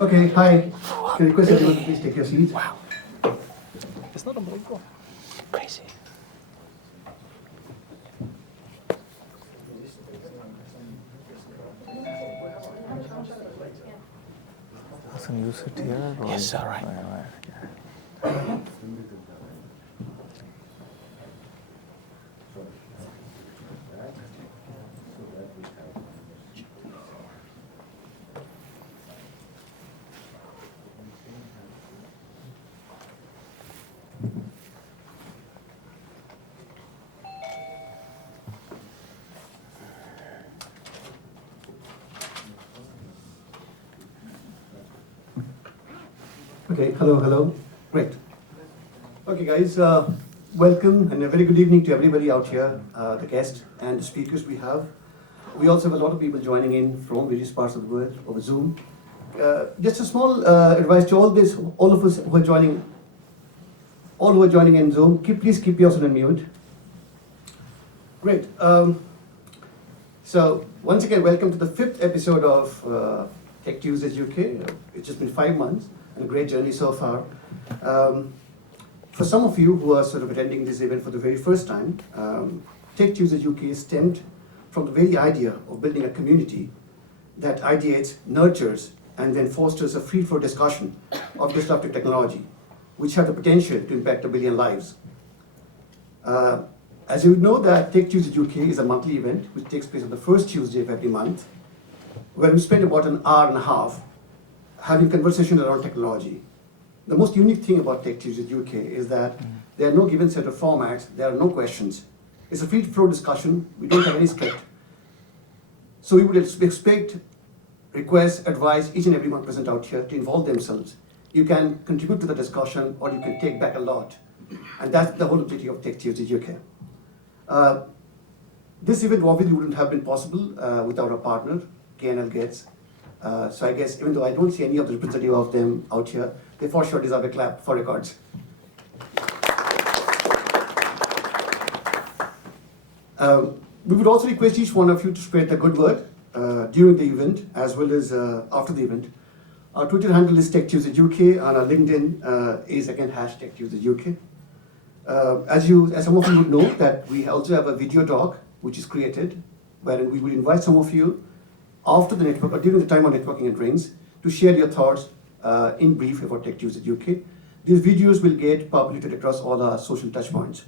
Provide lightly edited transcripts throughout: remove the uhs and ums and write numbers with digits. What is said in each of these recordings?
Okay, hi. Can I request everyone to please take your seats? Wow. It's not unbelievable. Crazy. Can you sit here? Yes, all right. Okay, hello. Great. Okay, guys, welcome and a very good evening to everybody out here, the guests and the speakers we have. We also have a lot of people joining in from various parts of the world over Zoom. Just a small advice to all of us who are joining, all who are joining in Zoom, please keep yourself on mute. Great. So once again, welcome to the 5th episode of Tech Tuesdays UK. It's just been 5 months and a great journey so far. For some of you who are sort of attending this event for the very first time, Tech Tuesdays UK stemmed from the very idea of building a community that ideates, nurtures, and then fosters a free-flow discussion of disruptive technology, which have the potential to impact 1 billion lives. As you know, that Tech Tuesdays UK is a monthly event which takes place on the first Tuesday of every month, where we spend about an hour and a half having conversations around technology. The most unique thing about Tech Tuesdays UK is that there are no given set of formats, there are no questions. It's a free-flow discussion, we don't have any script. So we would expect, request, advise each and everyone present out here to involve themselves. You can contribute to the discussion or you can take back a lot. And that's the whole objective of Tech Tuesdays UK. This event obviously wouldn't have been possible without our partner, KNL Gates. So I guess even though I don't see any of the representative of them out here, they for sure deserve a clap for records. We would also request each one of you to spread the good word during the event as well as after the event. Our Twitter handle is Tech Tuesdays UK and our LinkedIn is again #Tech Tuesdays UK. As some of you would know, that we also have a video doc which is created, wherein we will invite some of you after the network or during the time of networking and drinks to share your thoughts in brief about Tech Tuesdays UK. These videos will get published across all our social touchpoints.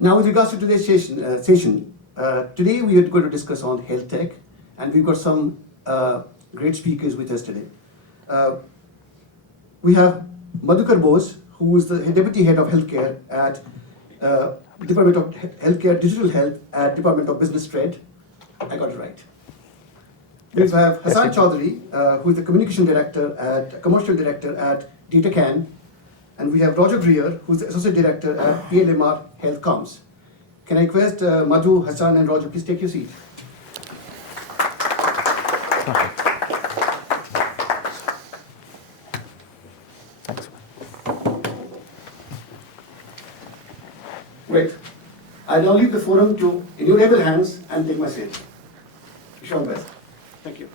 Now, with regards to today's session, today we are going to discuss on health tech, and we've got some great speakers with us today. We have Madhukar Bose, who is the Deputy Head of Healthcare at Department of Healthcare Digital Health at Department of Business Trade. I got it right. We have Hassan Chaudhary, who is the Communication Commercial Director at DataCan. And we have Roger Greer, who is the Associate Director at PLMR Health Comms. Can I request Madhu, Hassan, and Roger, please take your seat. Thanks. Great. I now leave the forum in your able hands and take my seat. Wish you all the best. Thank you.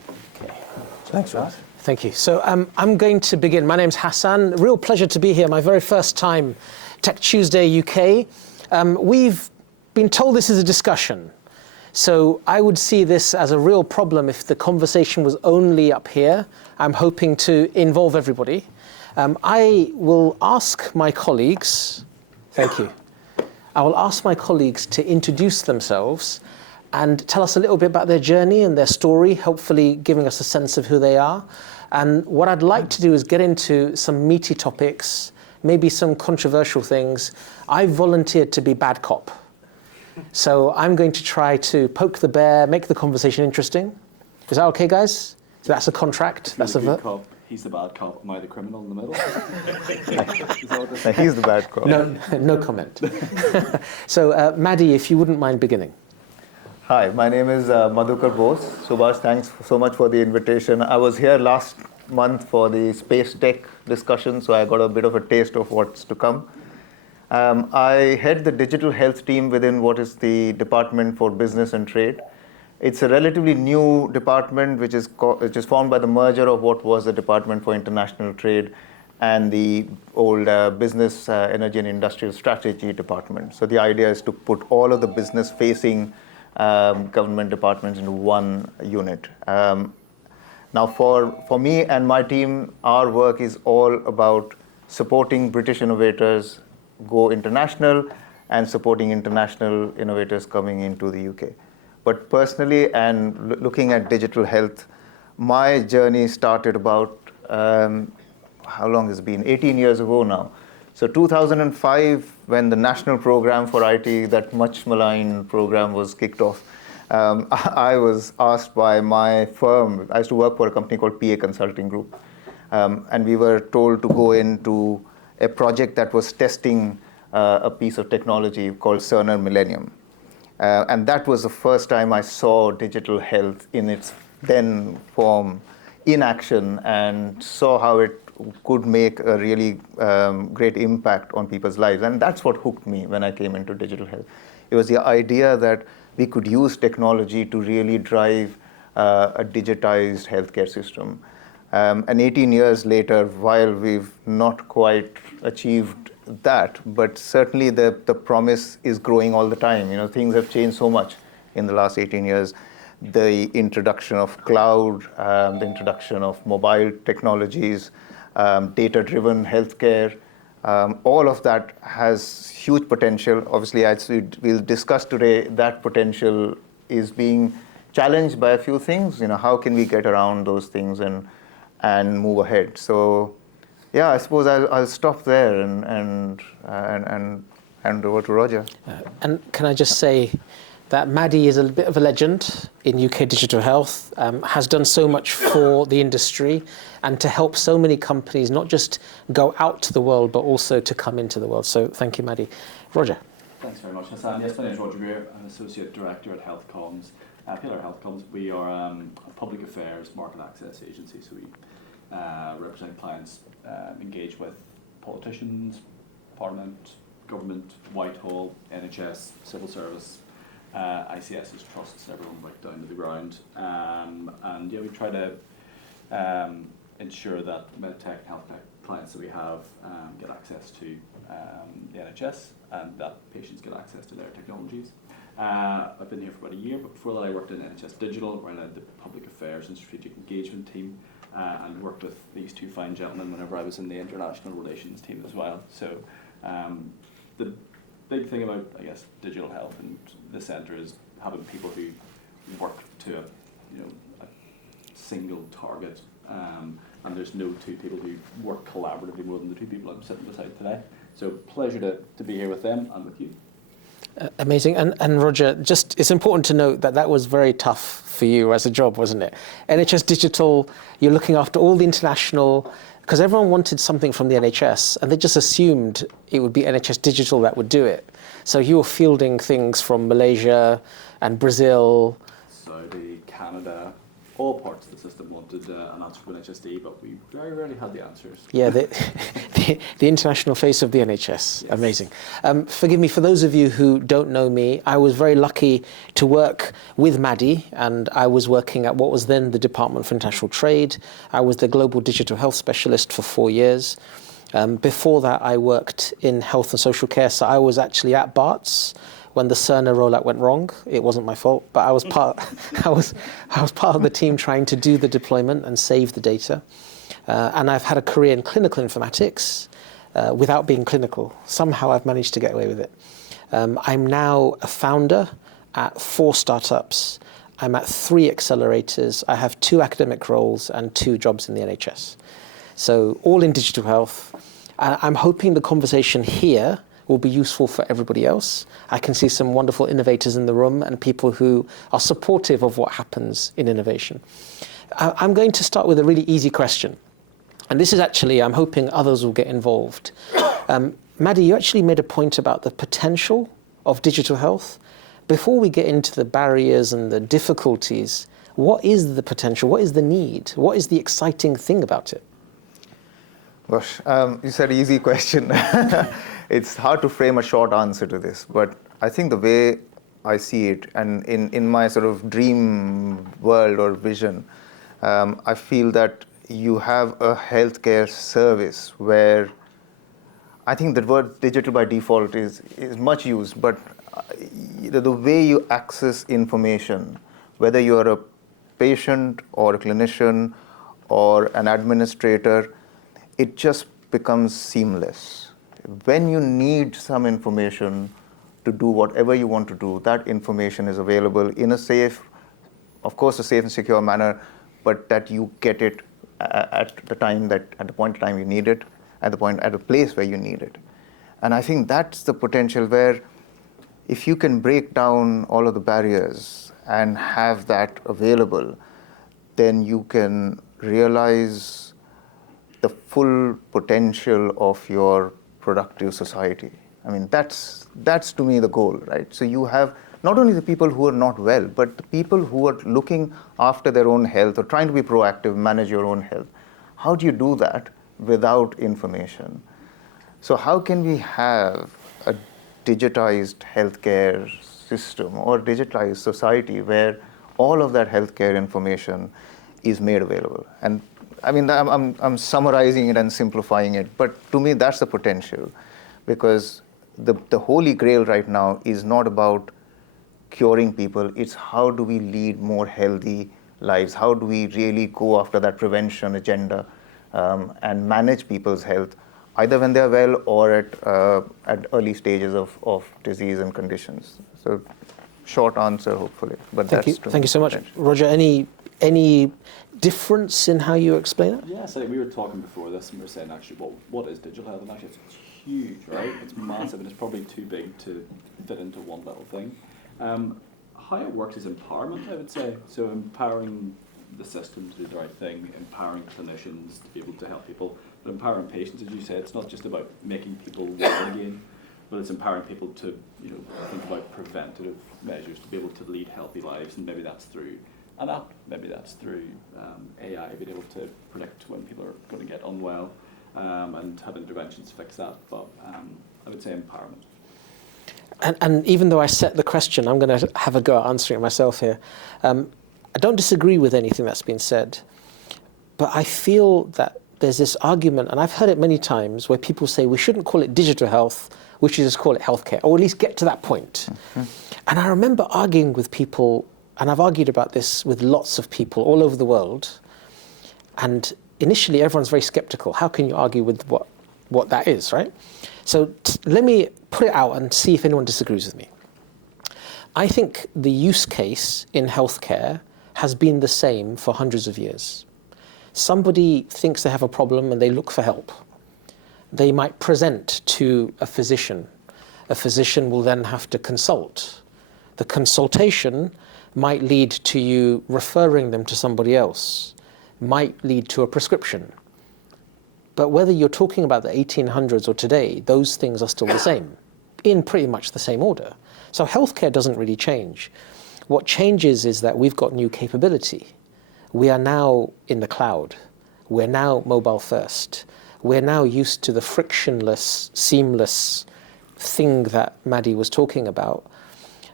Thanks, Raj. Thank you. So I'm going to begin. My name's Hassan. Real pleasure to be here. My very first time Tech Tuesday UK. We've been told this is a discussion. So I would see this as a real problem if the conversation was only up here. I'm hoping to involve everybody. I will ask my colleagues, thank you. I will ask my colleagues to introduce themselves and tell us a little bit about their journey and their story, hopefully giving us a sense of who they are. And what I'd like to do is get into some meaty topics, maybe some controversial things. I volunteered to be bad cop. So I'm going to try to poke the bear, make the conversation interesting. Is that okay, guys? So that's a contract. That's a cop. He's the bad cop. Am I the criminal in the middle? He's the bad cop. No comment. So Maddie, if you wouldn't mind beginning. Hi, my name is Madhukar Bose. Subhash, thanks so much for the invitation. I was here last month for the space tech discussion, so I got a bit of a taste of what's to come. I head the digital health team within what is the Department for Business and Trade. It's a relatively new department which is formed by the merger of what was the Department for International Trade and the old Business, Energy and Industrial Strategy Department. So the idea is to put all of the business-facing government departments into one unit. Now, for me and my team, our work is all about supporting British innovators go international and supporting international innovators coming into the UK. But personally, and looking at digital health, my journey started about, how long has it been? 18 years ago now. So 2005, when the National Program for IT, that much maligned program, was kicked off, I was asked by my firm. I used to work for a company called PA Consulting Group, and we were told to go into a project that was testing a piece of technology called Cerner Millennium. And that was the first time I saw digital health in its then form in action and saw how it could make a really great impact on people's lives. And that's what hooked me when I came into digital health. It was the idea that we could use technology to really drive a digitized healthcare system. And 18 years later, while we've not quite achieved that, but certainly the promise is growing all the time. You know, things have changed so much in the last 18 years. The introduction of cloud, the introduction of mobile technologies, data-driven healthcare, all of that has huge potential. Obviously, as we'll discuss today, that potential is being challenged by a few things. You know, how can we get around those things and move ahead? So, yeah, I suppose I'll stop there and hand over to Roger. And can I just say that Maddie is a bit of a legend in UK digital health, has done so much for the industry and to help so many companies not just go out to the world, but also to come into the world. So thank you, Maddie. Roger. Thanks very much, Hassan. Yes, my name is Roger Greer. I'm Associate Director at HealthComms. Pillar HealthComms, we are a public affairs market access agency, so we represent clients, engage with politicians, Parliament, government, Whitehall, NHS, civil service, ICS's trusts, everyone right down to the ground. And yeah, we try to ensure that medtech and health tech clients that we have get access to the NHS and that patients get access to their technologies. I've been here for about a year, but before that I worked in NHS Digital, where I led the public affairs and strategic engagement team, and worked with these two fine gentlemen whenever I was in the international relations team as well. So the big thing about, I guess, digital health and the centre is having people who work to a single target, and there's no two people who work collaboratively more than the two people I'm sitting beside today. So pleasure to be here with them and with you. Amazing. And Roger, just it's important to note that that was very tough for you as a job, wasn't it? NHS Digital, you're looking after all the international, because everyone wanted something from the NHS and they just assumed it would be NHS Digital that would do it. So you were fielding things from Malaysia and Brazil. Saudi, Canada, all parts of the system wanted an answer from NHSD, but we very rarely had the answers. Yeah, the international face of the NHS. Yes. Amazing. Forgive me, for those of you who don't know me, I was very lucky to work with Maddie, and I was working at what was then the Department for International Trade. I was the Global Digital Health Specialist for 4 years. Before that, I worked in health and social care, so I was actually at Barts when the Cerner rollout went wrong. It wasn't my fault, but I was part of the team trying to do the deployment and save the data. And I've had a career in clinical informatics without being clinical. Somehow I've managed to get away with it. I'm now a founder at 4 startups. I'm at 3 accelerators. I have 2 academic roles and 2 jobs in the NHS. So all in digital health. I'm hoping the conversation here will be useful for everybody else. I can see some wonderful innovators in the room and people who are supportive of what happens in innovation. I'm going to start with a really easy question. And this is actually, I'm hoping others will get involved. Maddie, you actually made a point about the potential of digital health. Before we get into the barriers and the difficulties, what is the potential? What is the need? What is the exciting thing about it? Gosh, you said easy question. It's hard to frame a short answer to this, but I think the way I see it, and in my sort of dream world or vision, I feel that you have a healthcare service where I think the word digital by default is much used, but the way you access information, whether you're a patient or a clinician or an administrator, it just becomes seamless. When you need some information to do whatever you want to do, that information is available in a safe, of course, a safe and secure manner, but that you get it at the point in time you need it, at a place where you need it. And I think that's the potential where if you can break down all of the barriers and have that available, then you can realize the full potential of your productive society. I mean, that's to me the goal, right? So you have not only the people who are not well, but the people who are looking after their own health or trying to be proactive, manage your own health. How do you do that without information? So how can we have a digitized healthcare system or digitized society where all of that healthcare information is made available? And I mean, I'm summarizing it and simplifying it, but to me that's the potential, because the holy grail right now is not about curing people, it's how do we lead more healthy lives, how do we really go after that prevention agenda and manage people's health, either when they're well or at early stages of disease and conditions. So short answer, hopefully, but Thank you. to Thank me you so much. potential. Roger, any difference in how you explain it? Yeah, so we were talking before this and we were saying actually what is digital health, and actually it's huge, right? It's massive and it's probably too big to fit into one little thing. How it works is empowerment, I would say. So empowering the system to do the right thing, empowering clinicians to be able to help people, but empowering patients, as you say, it's not just about making people well again, but it's empowering people to think about preventative measures to be able to lead healthy lives, and maybe that's through an app, maybe that's through AI, being able to predict when people are going to get unwell and have interventions to fix that. But I would say empowerment. And even though I set the question, I'm going to have a go at answering it myself here. I don't disagree with anything that's been said, but I feel that there's this argument, and I've heard it many times, where people say we shouldn't call it digital health, we should just call it healthcare, or at least get to that point. Mm-hmm. And I remember arguing with people, and I've argued about this with lots of people all over the world, and initially everyone's very skeptical. How can you argue with what that is, right? So let me put it out and see if anyone disagrees with me. I think the use case in healthcare has been the same for hundreds of years. Somebody thinks they have a problem and they look for help. They might present to a physician. A physician will then have to consult. The consultation might lead to you referring them to somebody else, might lead to a prescription. But whether you're talking about the 1800s or today, those things are still the same, in pretty much the same order. So healthcare doesn't really change. What changes is that we've got new capability. We are now in the cloud. We're now mobile first. We're now used to the frictionless, seamless thing that Maddie was talking about,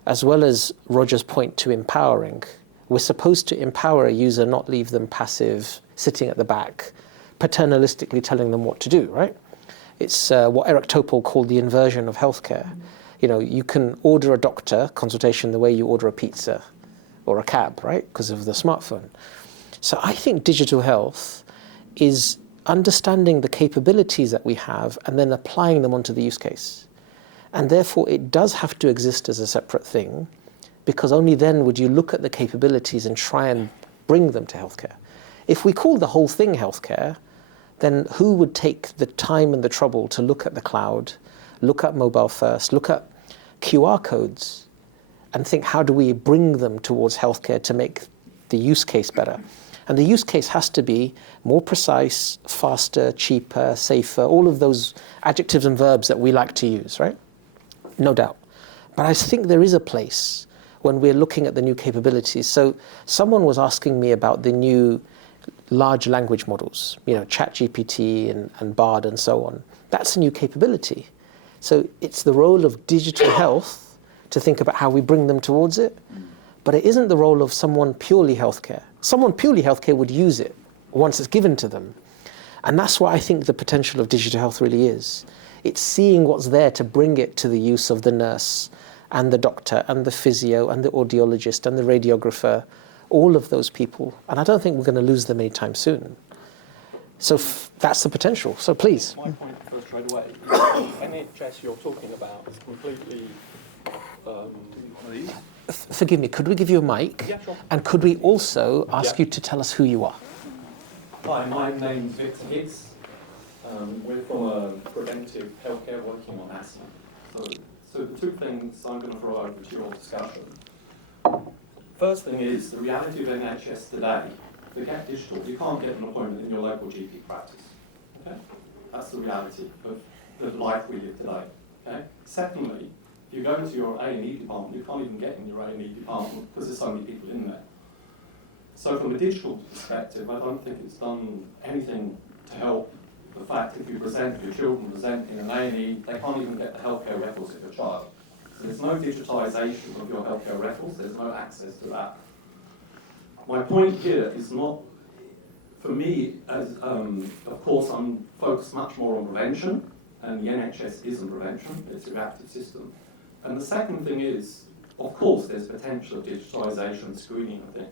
as well as Roger's point to empowering. We're supposed to empower a user, not leave them passive, sitting at the back, paternalistically telling them what to do, right? It's what Eric Topol called the inversion of healthcare. You can order a doctor consultation the way you order a pizza or a cab, right? Because of the smartphone. So I think digital health is understanding the capabilities that we have and then applying them onto the use case. And therefore it does have to exist as a separate thing, because only then would you look at the capabilities and try and bring them to healthcare. If we call the whole thing healthcare, then who would take the time and the trouble to look at the cloud, look at mobile first, look at QR codes, and think, how do we bring them towards healthcare to make the use case better? And the use case has to be more precise, faster, cheaper, safer, all of those adjectives and verbs that we like to use, right? No doubt. But I think there is a place when we're looking at the new capabilities. So someone was asking me about the new large language models, ChatGPT and Bard and so on. That's a new capability. So it's the role of digital health to think about how we bring them towards it. But it isn't the role of someone purely healthcare. Someone purely healthcare would use it once it's given to them. And that's what I think the potential of digital health really is. It's seeing what's there to bring it to the use of the nurse and the doctor and the physio and the audiologist and the radiographer, all of those people. And I don't think we're going to lose them anytime soon. So that's the potential. So please. My point first right away, NHS you're talking about is completely... Forgive me, could we give you a mic? Yeah, sure. And could we also ask you to tell us who you are? Hi, my name's Victor Hicks. We're from a preventive healthcare working on asthma. So the two things I'm going to throw over to your discussion. First thing is the reality of NHS today. Forget digital. You can't get an appointment in your local GP practice. Okay, that's the reality of the life we live today. Okay. Secondly, if you go into your A&E department, you can't even get in your A&E department because there's so many people in there. So from a digital perspective, I don't think it's done anything to help the fact if your children present in an A&E, they can't even get the healthcare records of your child. So there's no digitisation of your healthcare records, there's no access to that. My point here is not, for me, as of course I'm focused much more on prevention, and the NHS isn't prevention, it's a reactive system. And the second thing is, of course, there's potential of digitisation, screening, I think.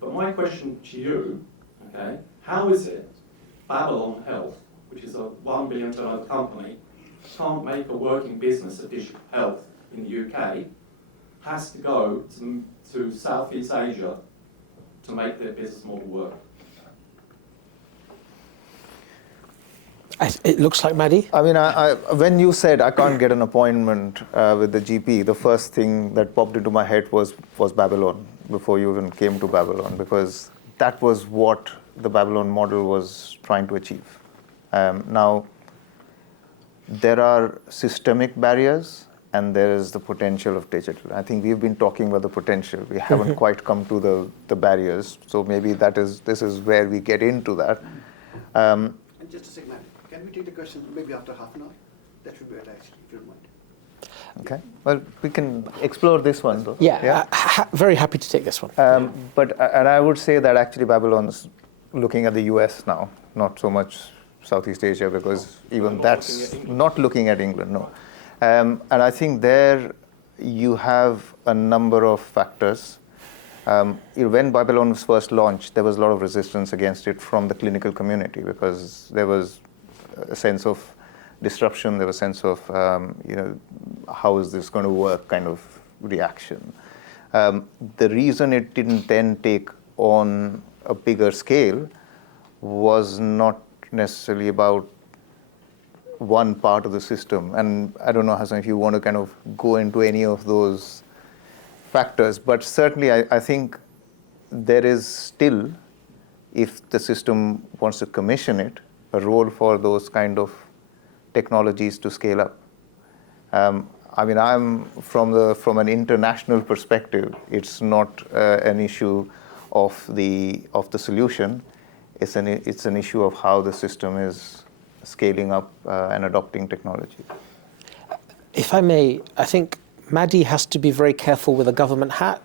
But my question to you, okay, how is it Babylon Health, which is a $1 billion turnover company, can't make a working business of digital health in the UK, has to go to Southeast Asia to make their business model work? It looks like Maddie. I mean, when you said I can't get an appointment with the GP, the first thing that popped into my head was Babylon, before you even came to Babylon, because that was what the Babylon model was trying to achieve. Now, there are systemic barriers, and there is the potential of digital. I think we've been talking about the potential. We haven't quite come to the barriers, so maybe this is where we get into that. And just a second, can we take the question maybe after half an hour? That should be it, actually, if you don't mind. Okay. Well, we can explore this one, though. Yeah. Very happy to take this one. But I would say that actually Babylon's looking at the US now, not so much Southeast Asia, because even that's not looking at England, no. And I think there you have a number of factors. When Babylon was first launched, there was a lot of resistance against it from the clinical community, because there was a sense of disruption, there was a sense of, how is this going to work kind of reaction. The reason it didn't then take on a bigger scale was not necessarily about one part of the system. And I don't know, Hassan, if you want to kind of go into any of those factors, but certainly I think there is still, if the system wants to commission it, a role for those kind of technologies to scale up. I mean, I'm from an international perspective. It's not an issue of the solution. It's an issue of how the system is scaling up and adopting technology. If I may, I think Maddie has to be very careful with a government hat.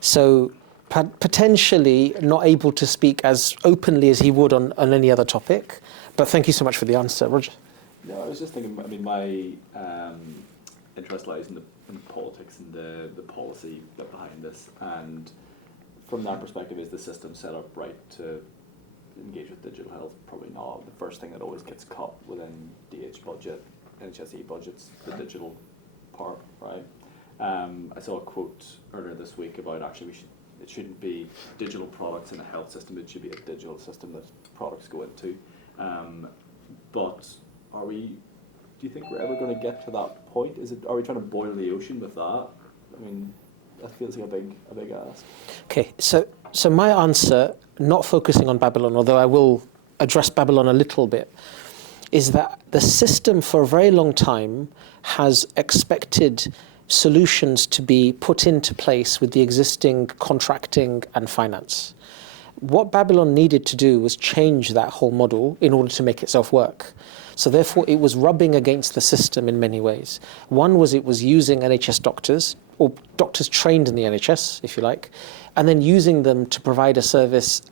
So potentially not able to speak as openly as he would on any other topic. But thank you so much for the answer, Roger. No, I was just thinking, I mean, my interest lies in the politics and the policy behind this. And from that perspective, is the system set up right to engage with digital health? Probably not. The first thing that always gets cut within DH budget, NHSE budgets, the digital part, right? I saw a quote earlier this week about actually it shouldn't be digital products in a health system, it should be a digital system that products go into. But do you think we're ever going to get to that point? Are we trying to boil the ocean with that? I mean, that feels like a big ask. Okay, so my answer, not focusing on Babylon, although I will address Babylon a little bit, is that the system for a very long time has expected solutions to be put into place with the existing contracting and finance. What Babylon needed to do was change that whole model in order to make itself work. So therefore, it was rubbing against the system in many ways. One was it was using NHS doctors or doctors trained in the NHS, if you like, and then using them to provide a service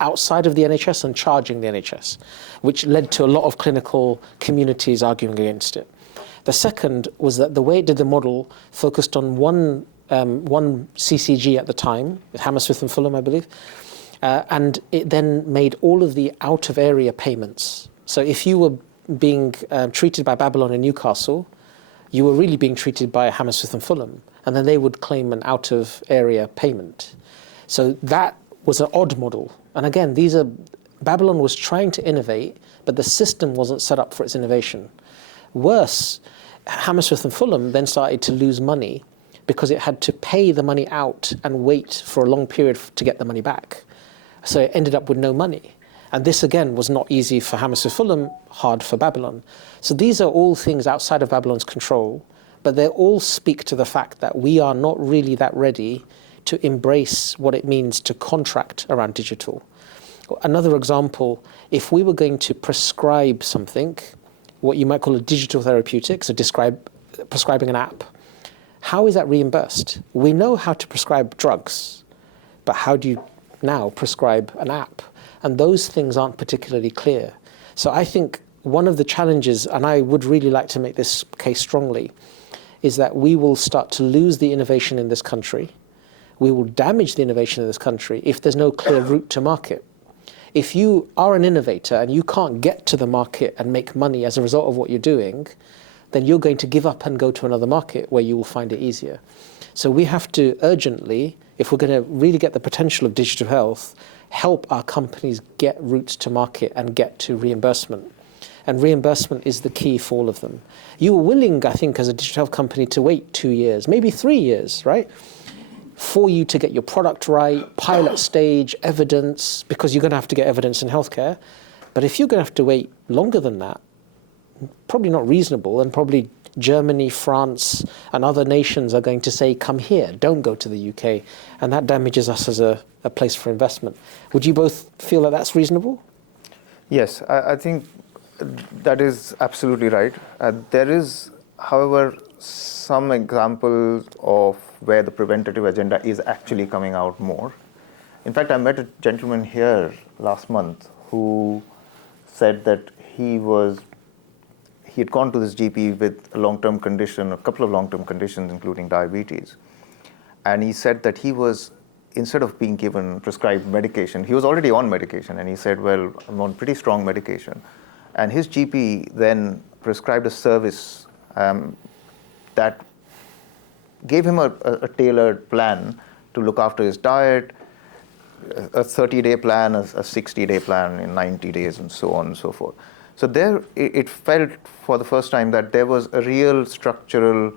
outside of the NHS and charging the NHS, which led to a lot of clinical communities arguing against it. The second was that the way it did the model focused on one CCG at the time, Hammersmith and Fulham, I believe, and it then made all of the out-of-area payments. So if you were being treated by Babylon in Newcastle, you were really being treated by Hammersmith and Fulham, and then they would claim an out-of-area payment. So that was an odd model. And again, Babylon was trying to innovate, but the system wasn't set up for its innovation. Worse, Hammersmith and Fulham then started to lose money because it had to pay the money out and wait for a long period to get the money back. So it ended up with no money. And this, again, was not easy for Hammersmith Fulham, hard for Babylon. So these are all things outside of Babylon's control, but they all speak to the fact that we are not really that ready to embrace what it means to contract around digital. Another example, if we were going to prescribe something, what you might call a digital therapeutic, so prescribing an app, how is that reimbursed? We know how to prescribe drugs, but how do you now prescribe an app? And those things aren't particularly clear. So I think one of the challenges, and I would really like to make this case strongly, is that we will start to lose the innovation in this country. We will damage the innovation in this country if there's no clear route to market. If you are an innovator and you can't get to the market and make money as a result of what you're doing, then you're going to give up and go to another market where you will find it easier. So we have to urgently, if we're going to really get the potential of digital health, help our companies get routes to market and get to reimbursement. And reimbursement is the key for all of them. You were willing, I think, as a digital health company to wait 2 years, maybe 3 years, right? For you to get your product right, pilot stage, evidence, because you're going to have to get evidence in healthcare. But if you're going to have to wait longer than that, probably not reasonable, and probably Germany, France, and other nations are going to say, come here, don't go to the UK. And that damages us as a place for investment. Would you both feel that that's reasonable? Yes, I think that is absolutely right. There is, however, some examples of where the preventative agenda is actually coming out more. In fact, I met a gentleman here last month who said that he had gone to this GP with a long-term condition, a couple of long-term conditions, including diabetes. And he said that he was, instead of being given prescribed medication, he was already on medication. And he said, well, I'm on pretty strong medication. And his GP then prescribed a service that gave him a tailored plan to look after his diet, a 30-day plan, a 60-day plan in 90 days, and so on and so forth. So there, it felt for the first time that there was a real structural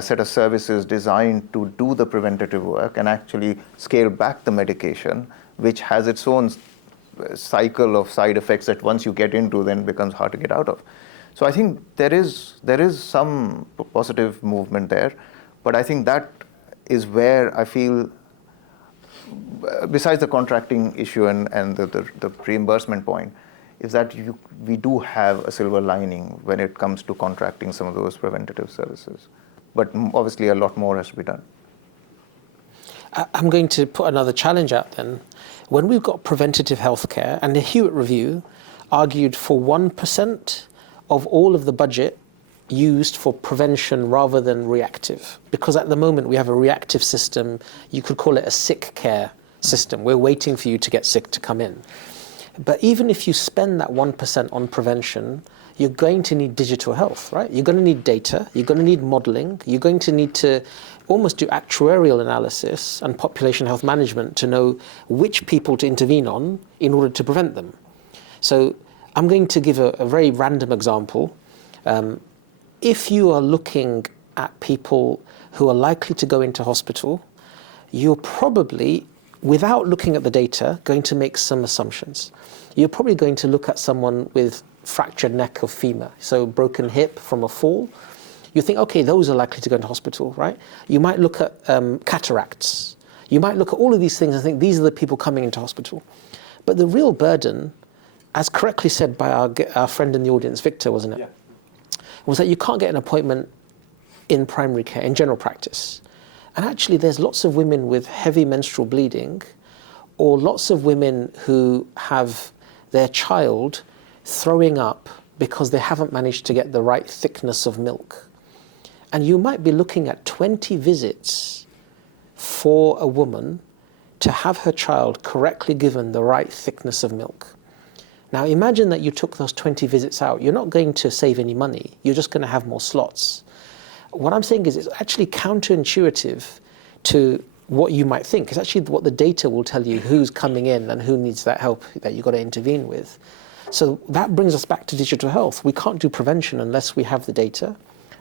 set of services designed to do the preventative work and actually scale back the medication, which has its own cycle of side effects that once you get into, then becomes hard to get out of. So I think there is some positive movement there, but I think that is where I feel, besides the contracting issue and the reimbursement point, is that we do have a silver lining when it comes to contracting some of those preventative services. But obviously a lot more has to be done. I'm going to put another challenge out then. When we've got preventative healthcare, and the Hewitt Review argued for 1% of all of the budget used for prevention rather than reactive. Because at the moment we have a reactive system, you could call it a sick care system. We're waiting for you to get sick to come in. But even if you spend that 1% on prevention, you're going to need digital health, right? You're going to need data, you're going to need modeling, you're going to need to almost do actuarial analysis and population health management to know which people to intervene on in order to prevent them. So I'm going to give a very random example. If you are looking at people who are likely to go into hospital, you're probably, without looking at the data, going to make some assumptions. You're probably going to look at someone with fractured neck or femur, so broken hip from a fall. You think, okay, those are likely to go into hospital, right? You might look at cataracts. You might look at all of these things and think these are the people coming into hospital. But the real burden, as correctly said by our friend in the audience, Victor, wasn't it? Yeah. Was that you can't get an appointment in primary care, in general practice. And actually there's lots of women with heavy menstrual bleeding, or lots of women who have their child throwing up because they haven't managed to get the right thickness of milk. And you might be looking at 20 visits for a woman to have her child correctly given the right thickness of milk. Now imagine that you took those 20 visits out. You're not going to save any money. You're just going to have more slots. What I'm saying is it's actually counterintuitive to what you might think. It's actually what the data will tell you who's coming in and who needs that help that you've got to intervene with. So that brings us back to digital health. We can't do prevention unless we have the data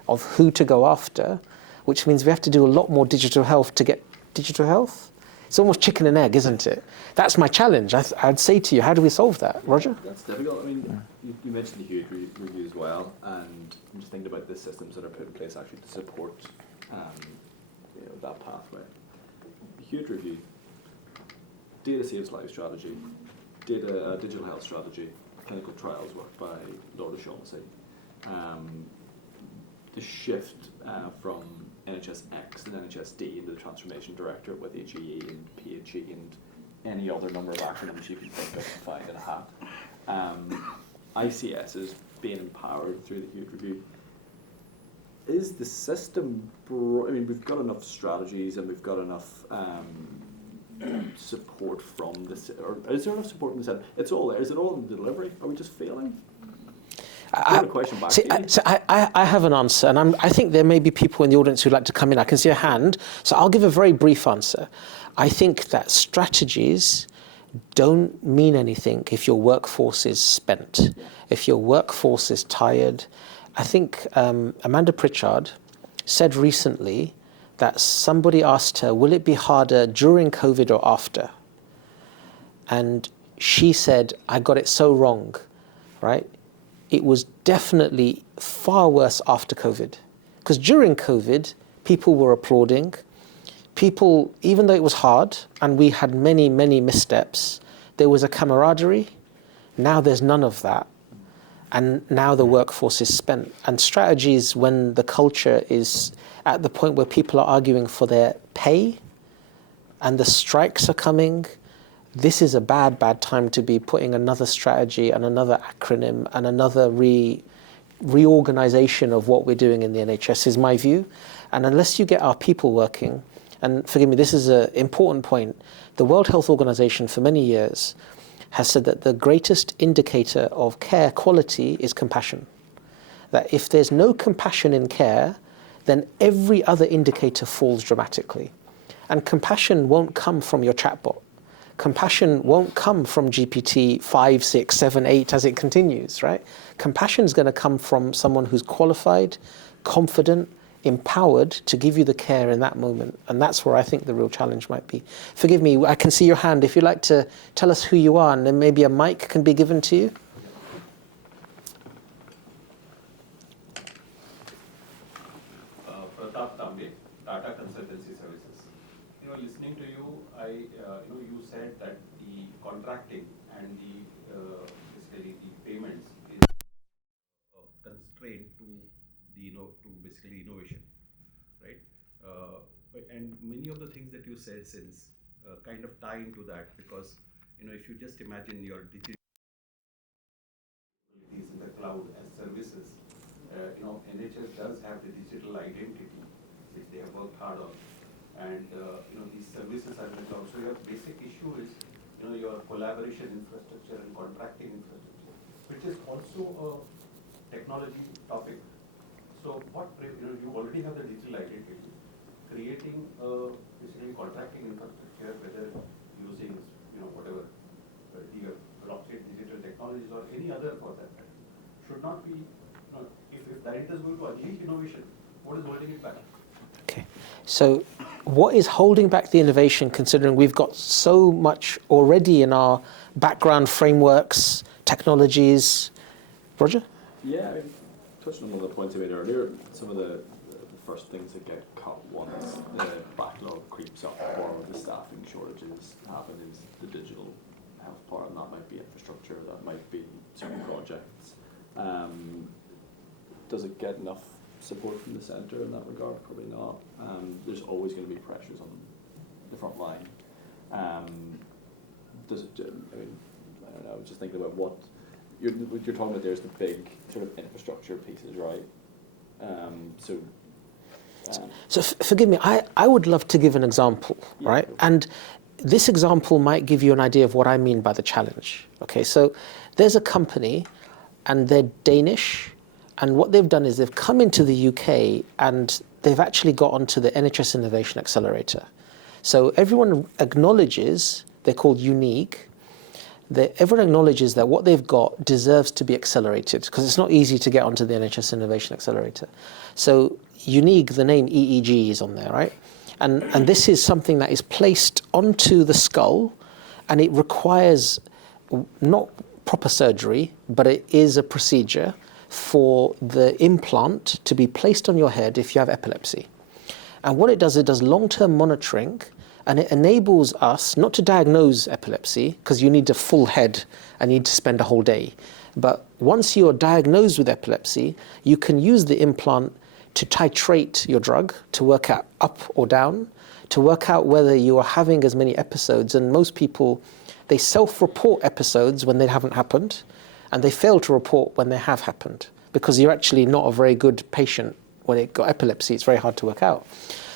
of who to go after, which means we have to do a lot more digital health to get digital health. It's almost chicken and egg, isn't it? That's my challenge. I'd say to you, how do we solve that? Roger? That's difficult. I mean, you mentioned the huge review as well, and I'm just thinking about the systems that are put in place actually to support that pathway. The huge review, data saves life strategy, digital health strategy, clinical trials work by Lord O'Shaughnessy. The shift from NHS X and NHS D into the Transformation Directorate with HEE and PHE and any other number of acronyms you can think of and find in a hat. ICS is being empowered through the huge review. Is the system, I mean, we've got enough strategies and we've got enough support from this, or is there enough support from the system? It's all there. Is it all in the delivery? Are we just failing? I have a question back to you. I have an answer, and I think there may be people in the audience who'd like to come in. I can see a hand, so I'll give a very brief answer. I think that strategies don't mean anything if your workforce is spent, if your workforce is tired. I think Amanda Pritchard said recently that somebody asked her, will it be harder during COVID or after? And she said, I got it so wrong, right? It was definitely far worse after COVID. Because during COVID, people were applauding. People, even though it was hard, and we had many, many missteps, there was a camaraderie. Now there's none of that. And now the workforce is spent. And strategies, when the culture is at the point where people are arguing for their pay, and the strikes are coming, this is a bad, bad time to be putting another strategy and another acronym and another reorganization of what we're doing in the NHS, is my view. And unless you get our people working, and forgive me, this is an important point, the World Health Organization for many years has said that the greatest indicator of care quality is compassion. That if there's no compassion in care, then every other indicator falls dramatically. And compassion won't come from your chatbot. Compassion won't come from GPT 5, 6, 7, 8 as it continues, right? Compassion is going to come from someone who's qualified, confident, empowered to give you the care in that moment. And that's where I think the real challenge might be. Forgive me, I can see your hand. If you'd like to tell us who you are, and then maybe a mic can be given to you. Pratap Tambe, Tata Consultancy Services. Listening to you, you said that the contracting and basically the payments is a constraint to to basically innovation, right? And many of the things that you said since kind of tie into that, because if you just imagine your digital in the cloud as services, NHS does have the digital identity which they have worked hard on. And these services are in the cloud. So your basic issue is your collaboration infrastructure and contracting infrastructure, which is also a technology topic. So what you already have the digital identity, creating a basically contracting infrastructure, whether using whatever blockchain digital technologies or any other for that matter, should not be if that is going to unleash innovation, what is holding it back? Okay, so what is holding back the innovation, considering we've got so much already in our background frameworks, technologies? Roger? Yeah, I mean, touching on one of the points I made earlier, some of the first things that get cut once the backlog creeps up or the staffing shortages happen is the digital health part, and that might be infrastructure, that might be certain projects. Does it get enough support from the centre in that regard? Probably not. There's always going to be pressures on the front line. Does it, I mean, I don't know, I was just thinking about what you're talking about. There's the big sort of infrastructure pieces, right? So forgive me, I would love to give an example, right? And this example might give you an idea of what I mean by the challenge. Okay, so there's a company and they're Danish, and what they've done is they've come into the UK and they've actually got onto the NHS Innovation Accelerator. So everyone acknowledges, they're called unique, everyone acknowledges that what they've got deserves to be accelerated because it's not easy to get onto the NHS Innovation Accelerator. So unique, the name EEG is on there, right? And this is something that is placed onto the skull, and it requires not proper surgery, but it is a procedure for the implant to be placed on your head if you have epilepsy. And what it does long-term monitoring, and it enables us not to diagnose epilepsy, because you need a full head and you need to spend a whole day. But once you're diagnosed with epilepsy, you can use the implant to titrate your drug, to work out up or down, to work out whether you are having as many episodes. And most people, they self-report episodes when they haven't happened, and they fail to report when they have happened, because you're actually not a very good patient. When it got epilepsy, it's very hard to work out.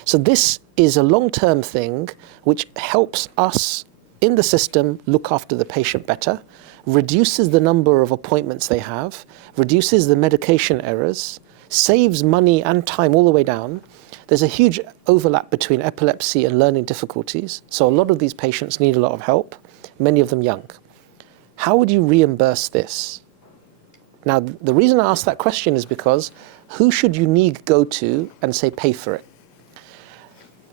So this is a long-term thing which helps us in the system look after the patient better, reduces the number of appointments they have, reduces the medication errors, saves money and time all the way down. There's a huge overlap between epilepsy and learning difficulties. So a lot of these patients need a lot of help, many of them young. How would you reimburse this? Now, the reason I ask that question is because who should Unique go to and say pay for it?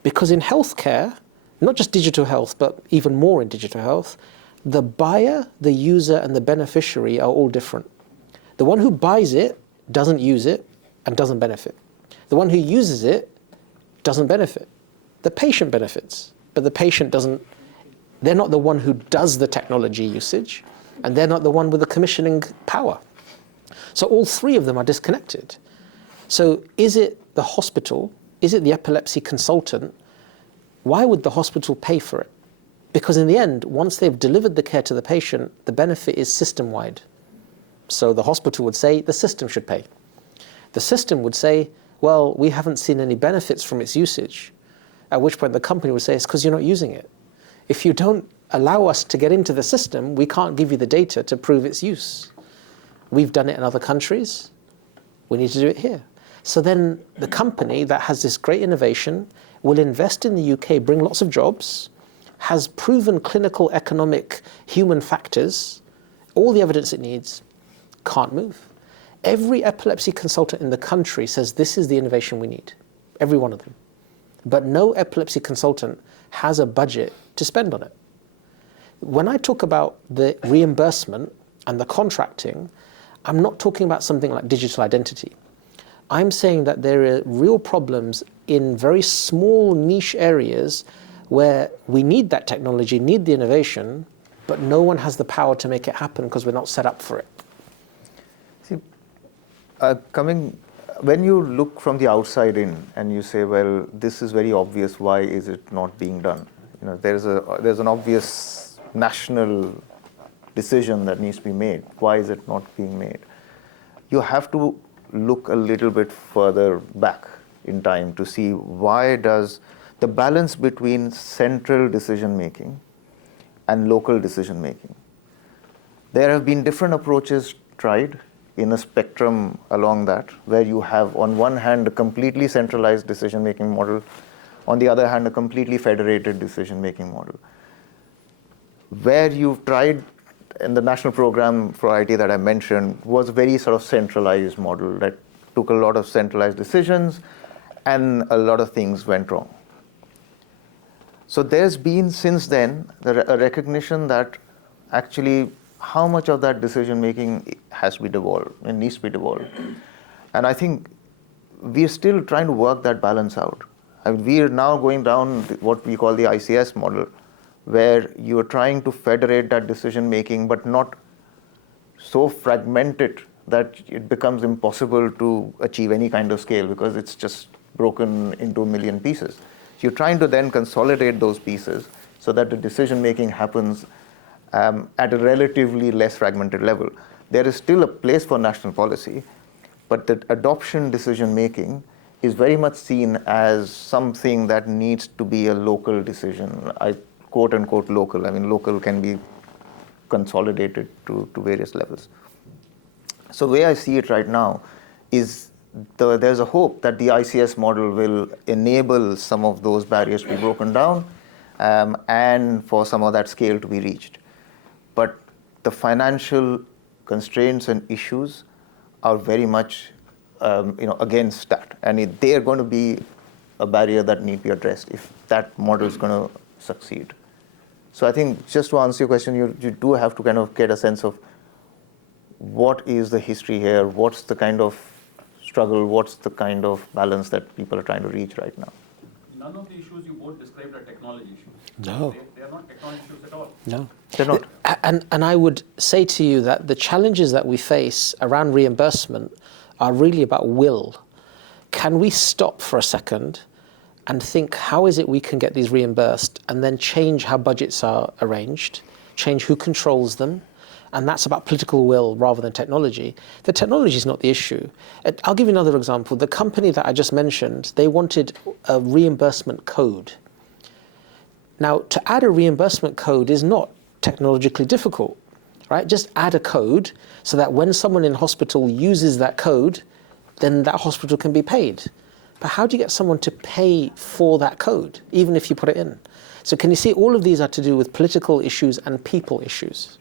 Because in healthcare, not just digital health, but even more in digital health, the buyer, the user, and the beneficiary are all different. The one who buys it doesn't use it and doesn't benefit. The one who uses it doesn't benefit. The patient benefits, but the patient doesn't. They're not the one who does the technology usage, and they're not the one with the commissioning power. So all three of them are disconnected. So is it the hospital? Is it the epilepsy consultant? Why would the hospital pay for it? Because in the end, once they've delivered the care to the patient, the benefit is system-wide. So the hospital would say the system should pay. The system would say, well, we haven't seen any benefits from its usage. At which point the company would say, it's because you're not using it. If you don't allow us to get into the system, we can't give you the data to prove its use. We've done it in other countries. We need to do it here. So then the company that has this great innovation will invest in the UK, bring lots of jobs, has proven clinical, economic, human factors, all the evidence it needs, can't move. Every epilepsy consultant in the country says this is the innovation we need, every one of them. But no epilepsy consultant has a budget to spend on it. When I talk about the reimbursement and the contracting, I'm not talking about something like digital identity. I'm saying that there are real problems in very small niche areas where we need that technology, need the innovation, but no one has the power to make it happen because we're not set up for it. See, when you look from the outside in and you say, well, this is very obvious, why is it not being done? You know, there's an obvious national decision that needs to be made. Why is it not being made? You have to look a little bit further back in time to see why does the balance between central decision making and local decision making. There have been different approaches tried in a spectrum along that, where you have on one hand a completely centralized decision making model, on the other hand a completely federated decision making model. Where you've tried in the national program for IT that I mentioned was a very sort of centralized model that took a lot of centralized decisions and a lot of things went wrong. So there's been since then a recognition that actually how much of that decision making has to be devolved and needs to be devolved. And I think we're still trying to work that balance out. I mean, we are now going down what we call the ICS model, where you are trying to federate that decision making, but not so fragment it that it becomes impossible to achieve any kind of scale because it's just broken into a million pieces. So you're trying to then consolidate those pieces so that the decision making happens at a relatively less fragmented level. There is still a place for national policy, but the adoption decision making is very much seen as something that needs to be a local decision. I quote unquote local. I mean, local can be consolidated to various levels. So the way I see it right now is there's a hope that the ICS model will enable some of those barriers to be broken down and for some of that scale to be reached. But the financial constraints and issues are very much against that. And they are going to be a barrier that need to be addressed if that model is going to succeed. So I think just to answer your question, you do have to kind of get a sense of what is the history here, what's the kind of struggle, what's the kind of balance that people are trying to reach right now. None of the issues you both described are technology issues. No. They are not technology issues at all. No. They're not. And I would say to you that the challenges that we face around reimbursement are really about will. Can we stop for a second and think, how is it we can get these reimbursed, and then change how budgets are arranged, change who controls them? And that's about political will rather than technology. The technology is not the issue. I'll give you another example. The company that I just mentioned, they wanted a reimbursement code. Now, to add a reimbursement code is not technologically difficult, right? Just add a code so that when someone in hospital uses that code, then that hospital can be paid. But how do you get someone to pay for that code, even if you put it in? So can you see all of these are to do with political issues and people issues?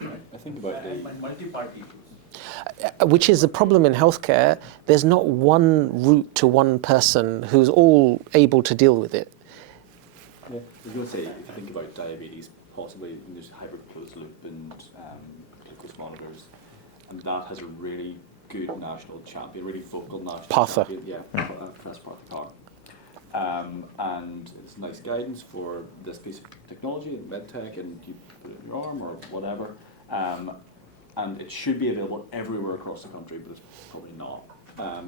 I think about the multi-party issues. Which is the problem in healthcare. There's not one route to one person who's all able to deal with it. Yeah, I was going to say, if you think about diabetes, possibly there's hybrid closed loop and glucose monitors, and that has a really good national champion, really vocal national Partha. champion. Yeah, Professor Partha. And it's nice guidance for this piece of technology and medtech, and you put it in your arm or whatever. And it should be available everywhere across the country, but it's probably not.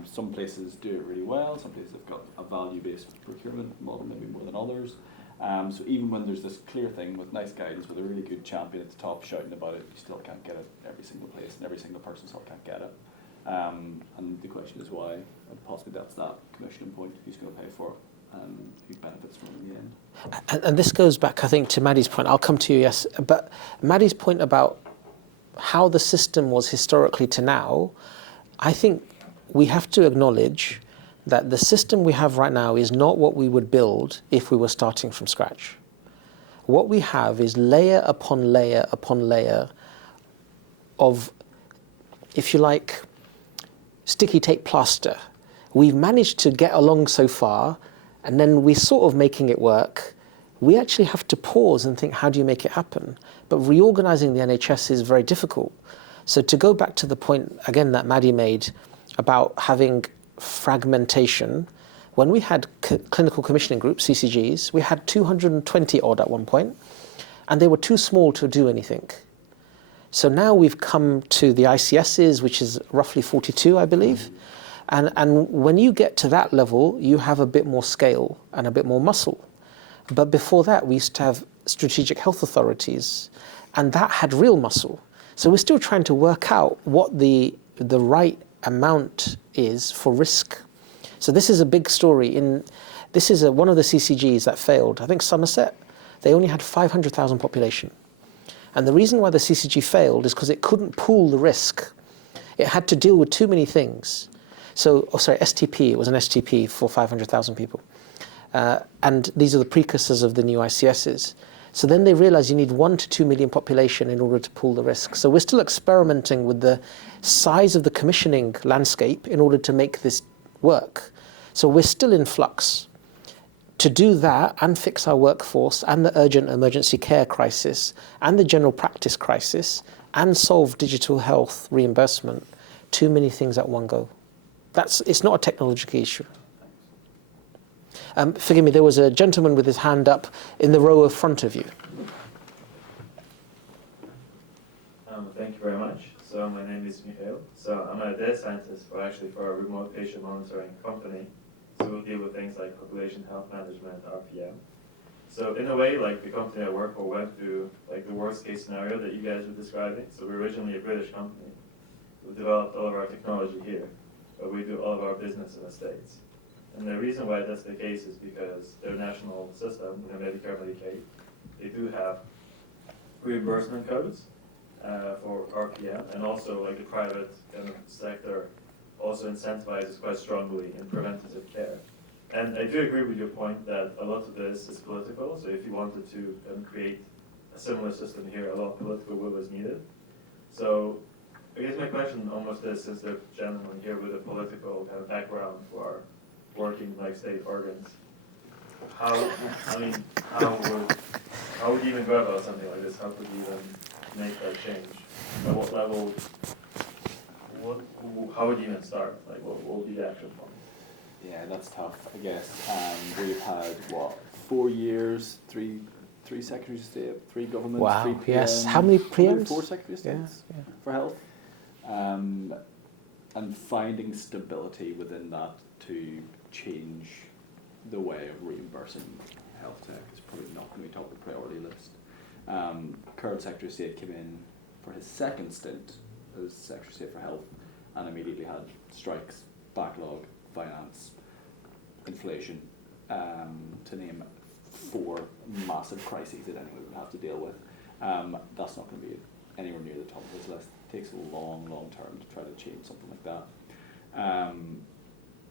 Some places do it really well, some places have got a value-based procurement model, maybe more than others. So even when there's this clear thing with nice guidance, with a really good champion at the top shouting about it, you still can't get it every single place, and every single person still can't get it. And the question is why, and possibly that's that commissioning point, who's going to pay for it, and who benefits from it in the end. And this goes back, I think, to Maddie's point. I'll come to you, yes. But Maddie's point about how the system was historically to now, I think we have to acknowledge that the system we have right now is not what we would build if we were starting from scratch. What we have is layer upon layer upon layer of, if you like, sticky tape plaster. We've managed to get along so far, and then we're sort of making it work. We actually have to pause and think, how do you make it happen? But reorganizing the NHS is very difficult. So to go back to the point, again, that Maddie made about having fragmentation, when we had clinical commissioning groups, CCGs, we had 220 odd at one point, and they were too small to do anything. So now we've come to the ICSs, which is roughly 42, I believe. And when you get to that level, you have a bit more scale and a bit more muscle. But before that, we used to have strategic health authorities, and that had real muscle. So we're still trying to work out what the right amount is for risk. So this is a big story. This is one of the CCGs that failed. I think Somerset, they only had 500,000 population. And the reason why the CCG failed is because it couldn't pool the risk. It had to deal with too many things. STP, it was an STP for 500,000 people. And these are the precursors of the new ICSs. So then they realized you need 1 to 2 million population in order to pool the risk. So we're still experimenting with the size of the commissioning landscape in order to make this work. So we're still in flux. To do that and fix our workforce and the urgent emergency care crisis and the general practice crisis and solve digital health reimbursement, too many things at one go. It's not a technological issue. Forgive me, there was a gentleman with his hand up in the row in front of you. Thank you very much. So So my name is Michael. So I'm a data scientist for a remote patient monitoring company. So we'll deal with things like population health management, RPM. So in a way, like the company I work for went through like the worst case scenario that you guys were describing. So we're originally a British company. We developed all of our technology here, but we do all of our business in the States. And the reason why that's the case is because their national system, Medicare, Medicaid, they do have reimbursement codes for RPM, and also like the private kind of sector also incentivizes quite strongly in preventative care. And I do agree with your point that a lot of this is political, so if you wanted to create a similar system here, a lot of political will is needed. So I guess my question almost is, since there are gentlemen here with a political kind of background who are working like state organs, how would you even go about something like this? How could you even make that change? At what level, how would you even start? Like what would be the action point? Yeah, that's tough, I guess. We've had, 4 years, three secretaries of state, 3 governments, Wow, 3 PMs. yes. How many PMs? 4 secretaries of states for health. And finding stability within that to change the way of reimbursing health tech is probably not going to be top of the priority list. Current Secretary of State came in for his second stint as Secretary of State for Health and immediately had strikes, backlog, finance, inflation, to name 4 massive crises that anyone would have to deal with. That's not going to be anywhere near the top of his list. It takes a long term to try to change something like that.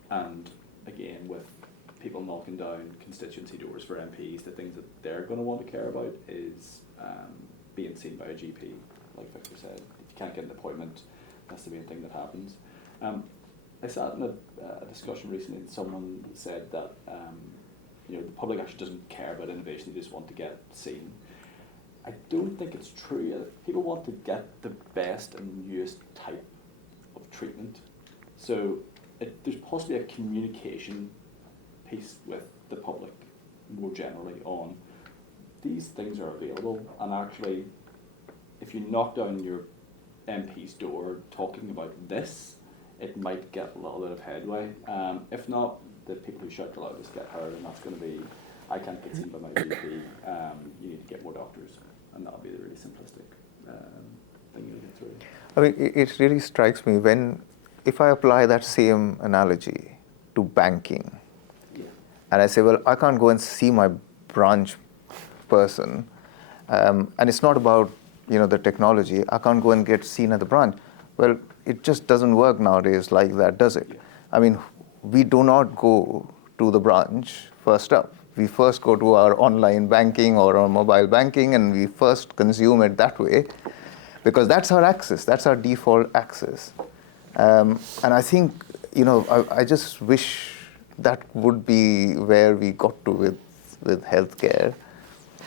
And again, with people knocking down constituency doors for MPs, the things that they're going to want to care about is being seen by a GP, like Victor said. If you can't get an appointment, that's the main thing that happens. I sat in a discussion recently and someone said that the public actually doesn't care about innovation, they just want to get seen. I don't think it's true. People want to get the best and newest type of treatment. So there's possibly a communication piece with the public more generally on these things are available, and actually if you knock down your MP's door talking about this, it might get a little bit of headway. If not, the people who shout the loudest get heard, and that's going to be, I can't get seen by my GP, you need to get more doctors, and that'll be the really simplistic thing you'll get through. I mean, it really strikes me if I apply that same analogy to banking, and I say, well, I can't go and see my branch person, and it's not about the technology. I can't go and get seen at the branch. Well, it just doesn't work nowadays like that, does it? I mean, we do not go to the branch first up. We first go to our online banking or our mobile banking, and we first consume it that way, because that's our access. That's our default access. And I think, I just wish that would be where we got to with healthcare.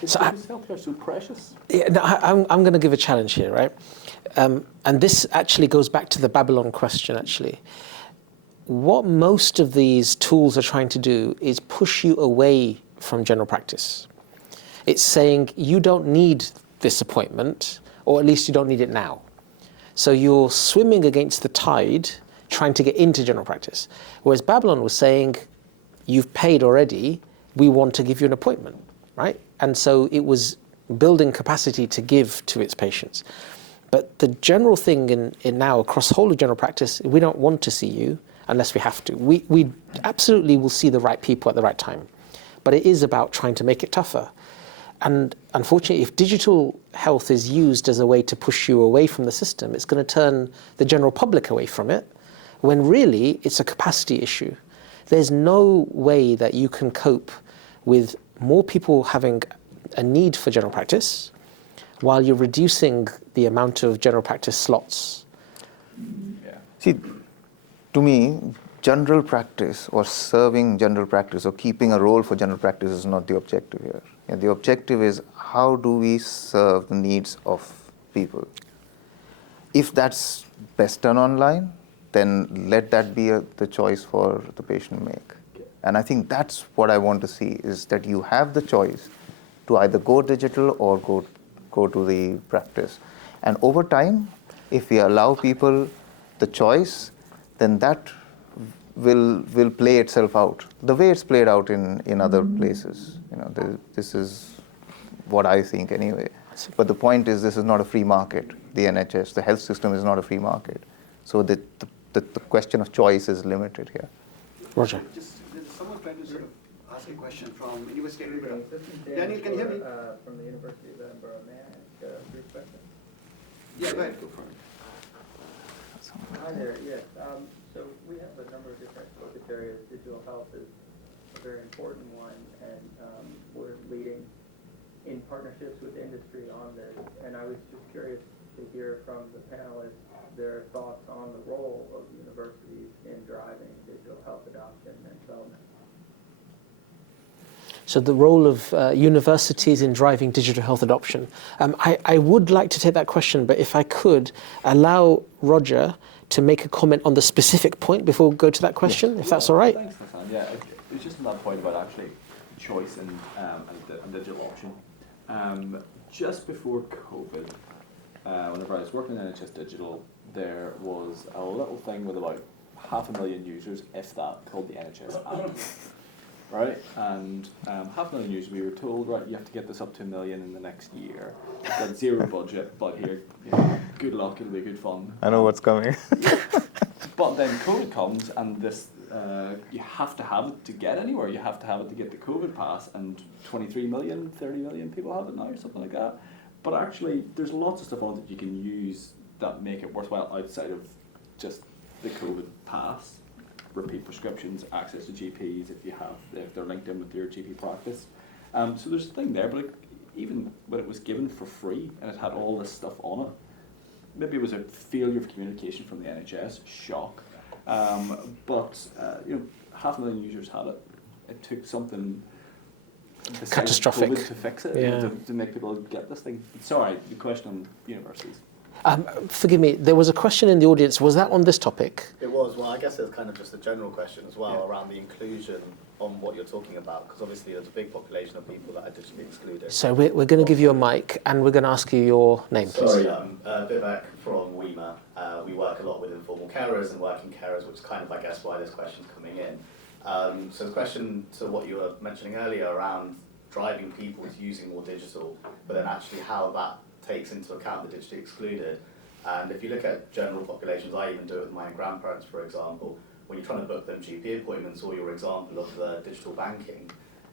Is healthcare so precious? Yeah, no, I'm going to give a challenge here, right? And this actually goes back to the Babylon question, actually. What most of these tools are trying to do is push you away from general practice. It's saying you don't need this appointment, or at least you don't need it now. So you're swimming against the tide, trying to get into general practice. Whereas Babylon was saying, you've paid already, we want to give you an appointment, right? And so it was building capacity to give to its patients. But the general thing in now across the whole of general practice, we don't want to see you unless we have to. We absolutely will see the right people at the right time. But it is about trying to make it tougher. And unfortunately, if digital health is used as a way to push you away from the system, it's going to turn the general public away from it, when really it's a capacity issue. There's no way that you can cope with more people having a need for general practice while you're reducing the amount of general practice slots. Yeah. See, to me, general practice or serving general practice or keeping a role for general practice is not the objective here. The objective is how do we serve the needs of people. If that's best done online, then let that be the choice for the patient to make. And I think that's what I want to see, is that you have the choice to either go digital or go to the practice. And over time, if we allow people the choice, then that will play itself out the way it's played out in other places. This is what I think anyway. But the point is, this is not a free market. The NHS, the health system, is not a free market. So the question of choice is limited here. Roger. There's someone trying to sort of ask a question from University of Edinburgh. Daniel, can you hear me? From the University of Edinburgh. May I ask a brief question? Yeah, go ahead. Go for it. Hi there, yes. So we have a number of different focus areas. Digital health is a very important one, and we're leading in partnerships with industry on this. And I was just curious to hear from the panelists their thoughts on the role of universities in driving digital health adoption and development. So the role of universities in driving digital health adoption. I would like to take that question, but if I could allow Roger to make a comment on the specific point before we go to that question, if that's all right. Thanks, Hassan. Yeah, it was just on that point about actually choice and digital option. Just before COVID, whenever I was working in NHS Digital, there was a little thing with about 500,000 users, if that, called the NHS app. Right, and 500,000 users, we were told, right, you have to get this up to 1 million in the next year. We've got zero budget, but here, good luck, it'll be good fun. I know what's coming. But then COVID comes, and this, you have to have it to get anywhere. You have to have it to get the COVID pass, and 23 million, 30 million people have it now, or something like that. But actually, there's lots of stuff on it that you can use that make it worthwhile outside of just the COVID pass. Repeat prescriptions, access to GPs if they're linked in with your GP practice. So there's a thing there, but even when it was given for free and it had all this stuff on it, maybe it was a failure of communication from the NHS, shock. But 500,000 users had it. It took something Catastrophic COVID to fix it, yeah. to make people get this thing. Sorry, the question on universities. Forgive me, there was a question in the audience. Was that on this topic? It was. Well, I guess it's kind of just a general question as well around the inclusion on what you're talking about, because obviously there's a big population of people that are digitally excluded. So we're going to give you a mic, and we're going to ask you your name, please. Sorry, Vivek from WEMA. We work a lot with informal carers and working carers, which is kind of, I guess, why this question's coming in. So the question to what you were mentioning earlier around driving people to using more digital, but then actually how that takes into account the digitally excluded. And if you look at general populations, I even do it with my grandparents, for example, when you're trying to book them GP appointments, or your example of the digital banking,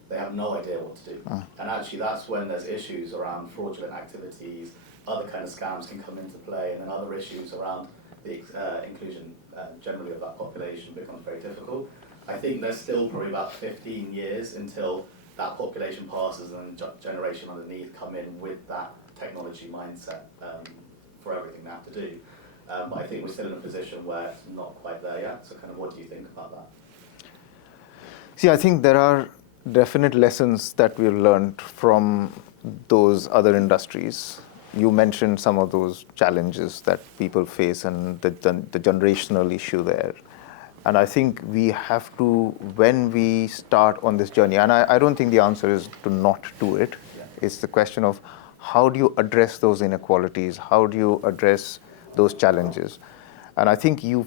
they have no idea what to do. And actually that's when there's issues around fraudulent activities, other kind of scams can come into play, and then other issues around the inclusion generally of that population becomes very difficult. I think there's still probably about 15 years until that population passes and the generation underneath come in with that technology mindset for everything they have to do. But I think we're still in a position where it's not quite there yet. So kind of what do you think about that? See, I think there are definite lessons that we've learned from those other industries. You mentioned some of those challenges that people face and the generational issue there. And I think we have to, when we start on this journey, and I don't think the answer is to not do it. Yeah. It's the question of how do you address those inequalities? How do you address those challenges? And I think you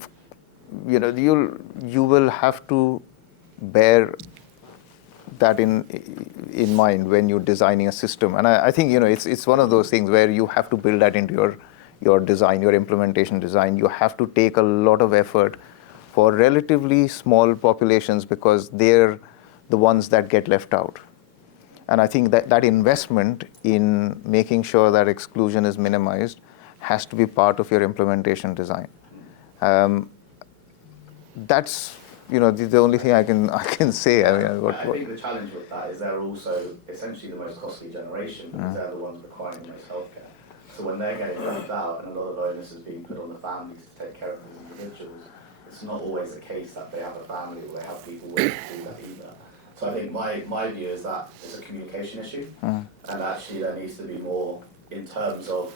will have to bear that in mind when you're designing a system. And I think it's one of those things where you have to build that into your design, your implementation design. You have to take a lot of effort for relatively small populations because they're the ones that get left out. And I think that investment in making sure that exclusion is minimized has to be part of your implementation design. That's the only thing I can say. I think the challenge with that is they're also essentially the most costly generation because they're the ones requiring the most healthcare. So when they're getting left out and a lot of onus is being put on the families to take care of these individuals, it's not always the case that they have a family or they have people willing to do that either. So I think my view is that it's a communication issue, and actually there needs to be more in terms of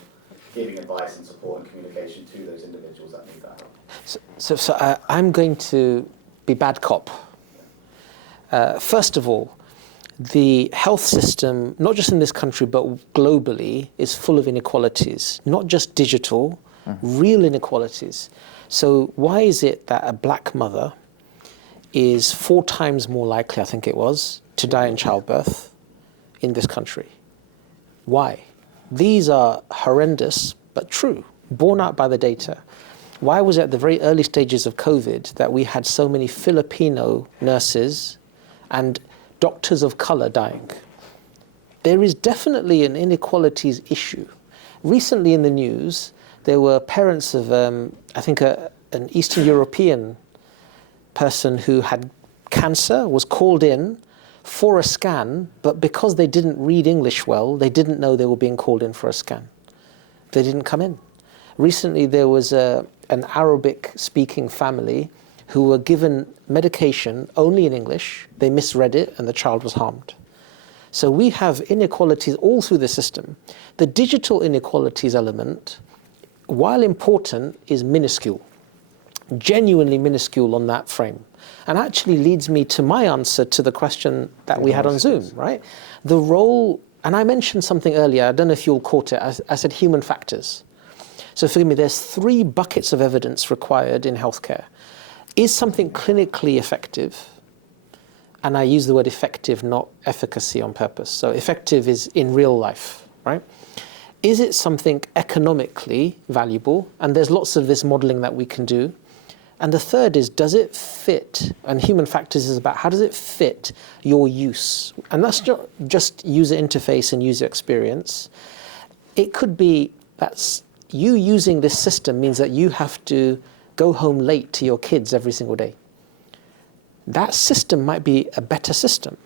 giving advice and support and communication to those individuals that need that help. So I'm going to be bad cop. First of all, the health system, not just in this country but globally, is full of inequalities, not just digital, real inequalities. So why is it that a black mother is 4 times more likely, I think it was, to die in childbirth in this country? Why? These are horrendous, but true, borne out by the data. Why was it at the very early stages of COVID that we had so many Filipino nurses and doctors of color dying? There is definitely an inequalities issue. Recently in the news, there were parents of, I think, an Eastern European person who had cancer, was called in for a scan, but because they didn't read English well, they didn't know they were being called in for a scan. They didn't come in. Recently, there was an Arabic-speaking family who were given medication only in English. They misread it, and the child was harmed. So we have inequalities all through the system. The digital inequalities element, while important, is minuscule, genuinely minuscule on that frame. And actually leads me to my answer to the question that we had on Zoom, right? The role, and I mentioned something earlier, I don't know if you all caught it, I said human factors. So forgive me, there's 3 buckets of evidence required in healthcare. Is something clinically effective? And I use the word effective, not efficacy on purpose. So effective is in real life, right? Is it something economically valuable? And there's lots of this modeling that we can do. And the third is, does it fit? And human factors is about how does it fit your use? And that's not just user interface and user experience. It could be that you using this system means that you have to go home late to your kids every single day. That system might be a better system.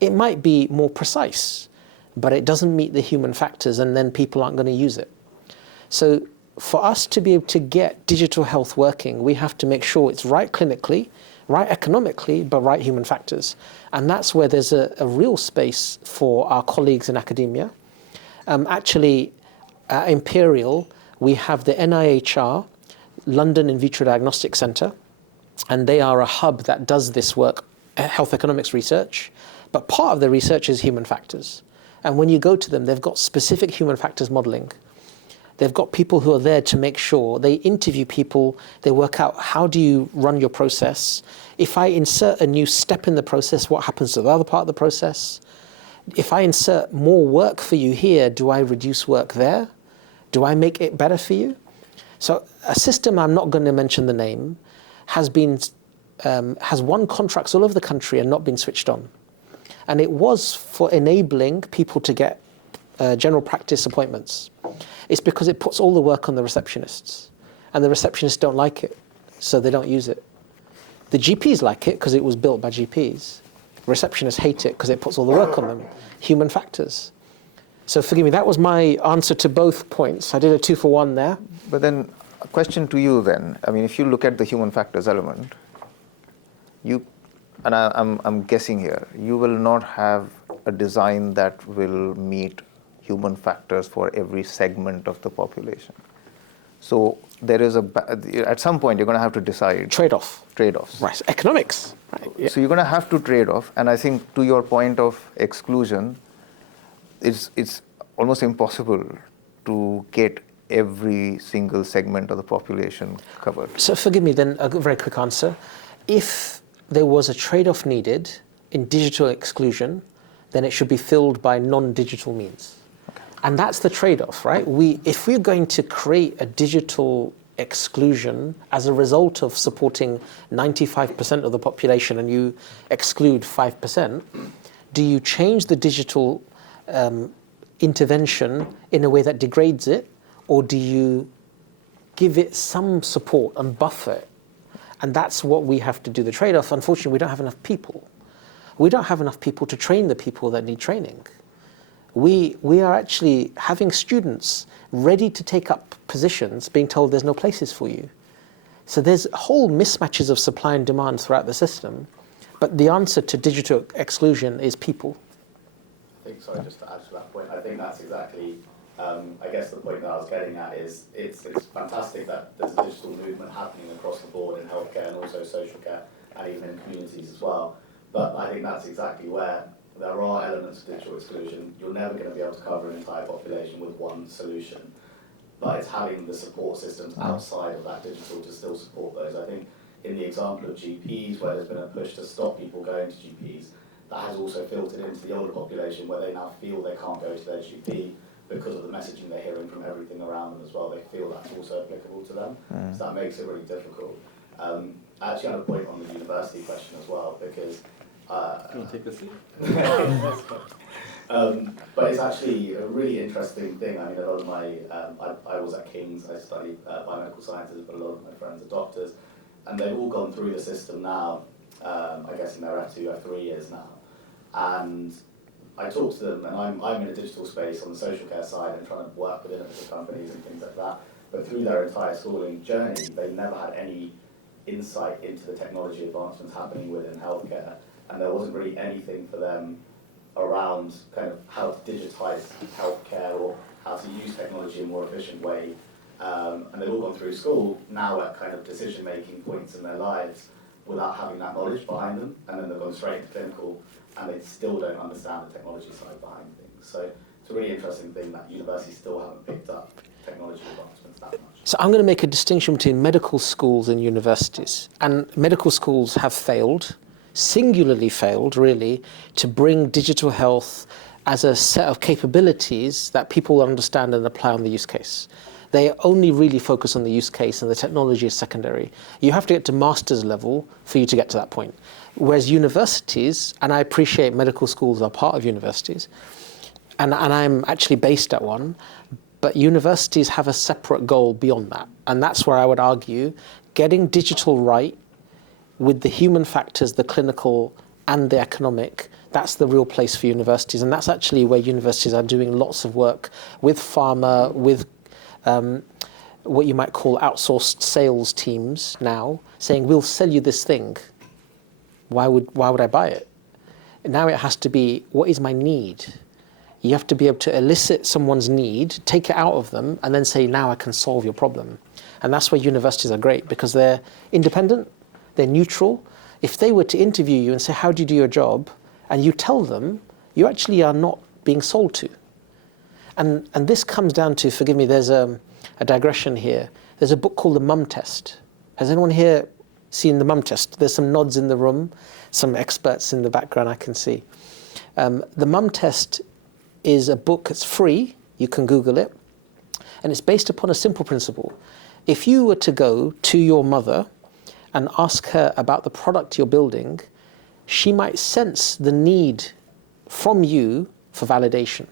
It might be more precise, but it doesn't meet the human factors, and then people aren't going to use it. So for us to be able to get digital health working, we have to make sure it's right clinically, right economically, but right human factors. And that's where there's a real space for our colleagues in academia. Actually, at Imperial, we have the NIHR, London In Vitro Diagnostics Centre, and they are a hub that does this work, health economics research, but part of the research is human factors. And when you go to them, they've got specific human factors modeling. They've got people who are there to make sure, they interview people, they work out how do you run your process. If I insert a new step in the process, what happens to the other part of the process? If I insert more work for you here, do I reduce work there? Do I make it better for you? So a system, I'm not going to mention the name, has won contracts all over the country and not been switched on. And it was for enabling people to get general practice appointments. It's because it puts all the work on the receptionists. And the receptionists don't like it, so they don't use it. The GPs like it because it was built by GPs. Receptionists hate it because it puts all the work on them. Human factors. So forgive me, that was my answer to both points. I did a 2-for-1 there. But then, a question to you then. I mean, if you look at the human factors element, I'm guessing here, you will not have a design that will meet human factors for every segment of the population. So there is at some point you're going to have to decide. Trade-offs. Right, economics. Right. Yeah. So you're going to have to trade off. And I think to your point of exclusion, it's almost impossible to get every single segment of the population covered. So forgive me then, a very quick answer. If there was a trade-off needed in digital exclusion, then it should be filled by non-digital means. Okay. And that's the trade-off, right? If we're going to create a digital exclusion as a result of supporting 95% of the population and you exclude 5%, do you change the digital intervention in a way that degrades it, or do you give it some support and buffer it? And that's what we have to do, the trade-off. Unfortunately, we don't have enough people. We don't have enough people to train the people that need training. We are actually having students ready to take up positions being told there's no places for you. So there's whole mismatches of supply and demand throughout the system. But the answer to digital exclusion is people. I think, sorry, just to add to that point, I think that's exactly, I guess the point that I was getting at is it's fantastic that there's a digital movement happening across the board in healthcare and also social care and even in communities as well. But I think that's exactly where there are elements of digital exclusion. You're never going to be able to cover an entire population with one solution. but it's having the support systems outside of that digital to still support those. I think in the example of GPs, where there's been a push to stop people going to GPs, that has also filtered into the older population where they now feel they can't go to their GP because of the messaging they're hearing from everything around them as well. They feel that's also applicable to them. So that makes it really difficult. I actually had a point on the university question as well, because you want to take this seat? but it's actually a really interesting thing. I mean, a lot of my, I was at King's, I studied biomedical sciences, but a lot of my friends are doctors, and they've all gone through the system now, I guess in their F2 or 3 years now. And I talk to them, and I'm in a digital space on the social care side and trying to work with innovative companies and things like that. But through their entire schooling journey, they never had any insight into the technology advancements happening within healthcare, and there wasn't really anything for them around kind of how to digitize healthcare or how to use technology in a more efficient way. And they've all gone through school now at kind of decision-making points in their lives without having that knowledge behind them, and then they've gone straight into clinical, and they still don't understand the technology side behind things. So it's a really interesting thing that universities still haven't picked up technology advancements that much. So I'm going to make a distinction between medical schools and universities. And medical schools have failed, singularly failed, really, to bring digital health as a set of capabilities that people understand and apply on the use case. They only really focus on the use case, and the technology is secondary. You have to get to master's level for you to get to that point. Whereas universities, and I appreciate medical schools are part of universities, and I'm actually based at one, but universities have a separate goal beyond that. And that's where I would argue getting digital right with the human factors, the clinical and the economic, that's the real place for universities. And that's actually where universities are doing lots of work with pharma, with what you might call outsourced sales teams now, saying, we'll sell you this thing. Why would I buy it? Now it has to be, what is my need? You have to be able to elicit someone's need, take it out of them, and then say, now I can solve your problem. And that's where universities are great, because they're independent, they're neutral. If they were to interview you and say, how do you do your job? And you tell them, you actually are not being sold to. And this comes down to, forgive me, there's a digression here. There's a book called The Mum Test. Has anyone here seen The Mum Test? There's some nods in the room, some experts in the background I can see. The Mum Test is a book that's free, you can Google it, and it's based upon a simple principle. If you were to go to your mother and ask her about the product you're building, she might sense the need from you for validation.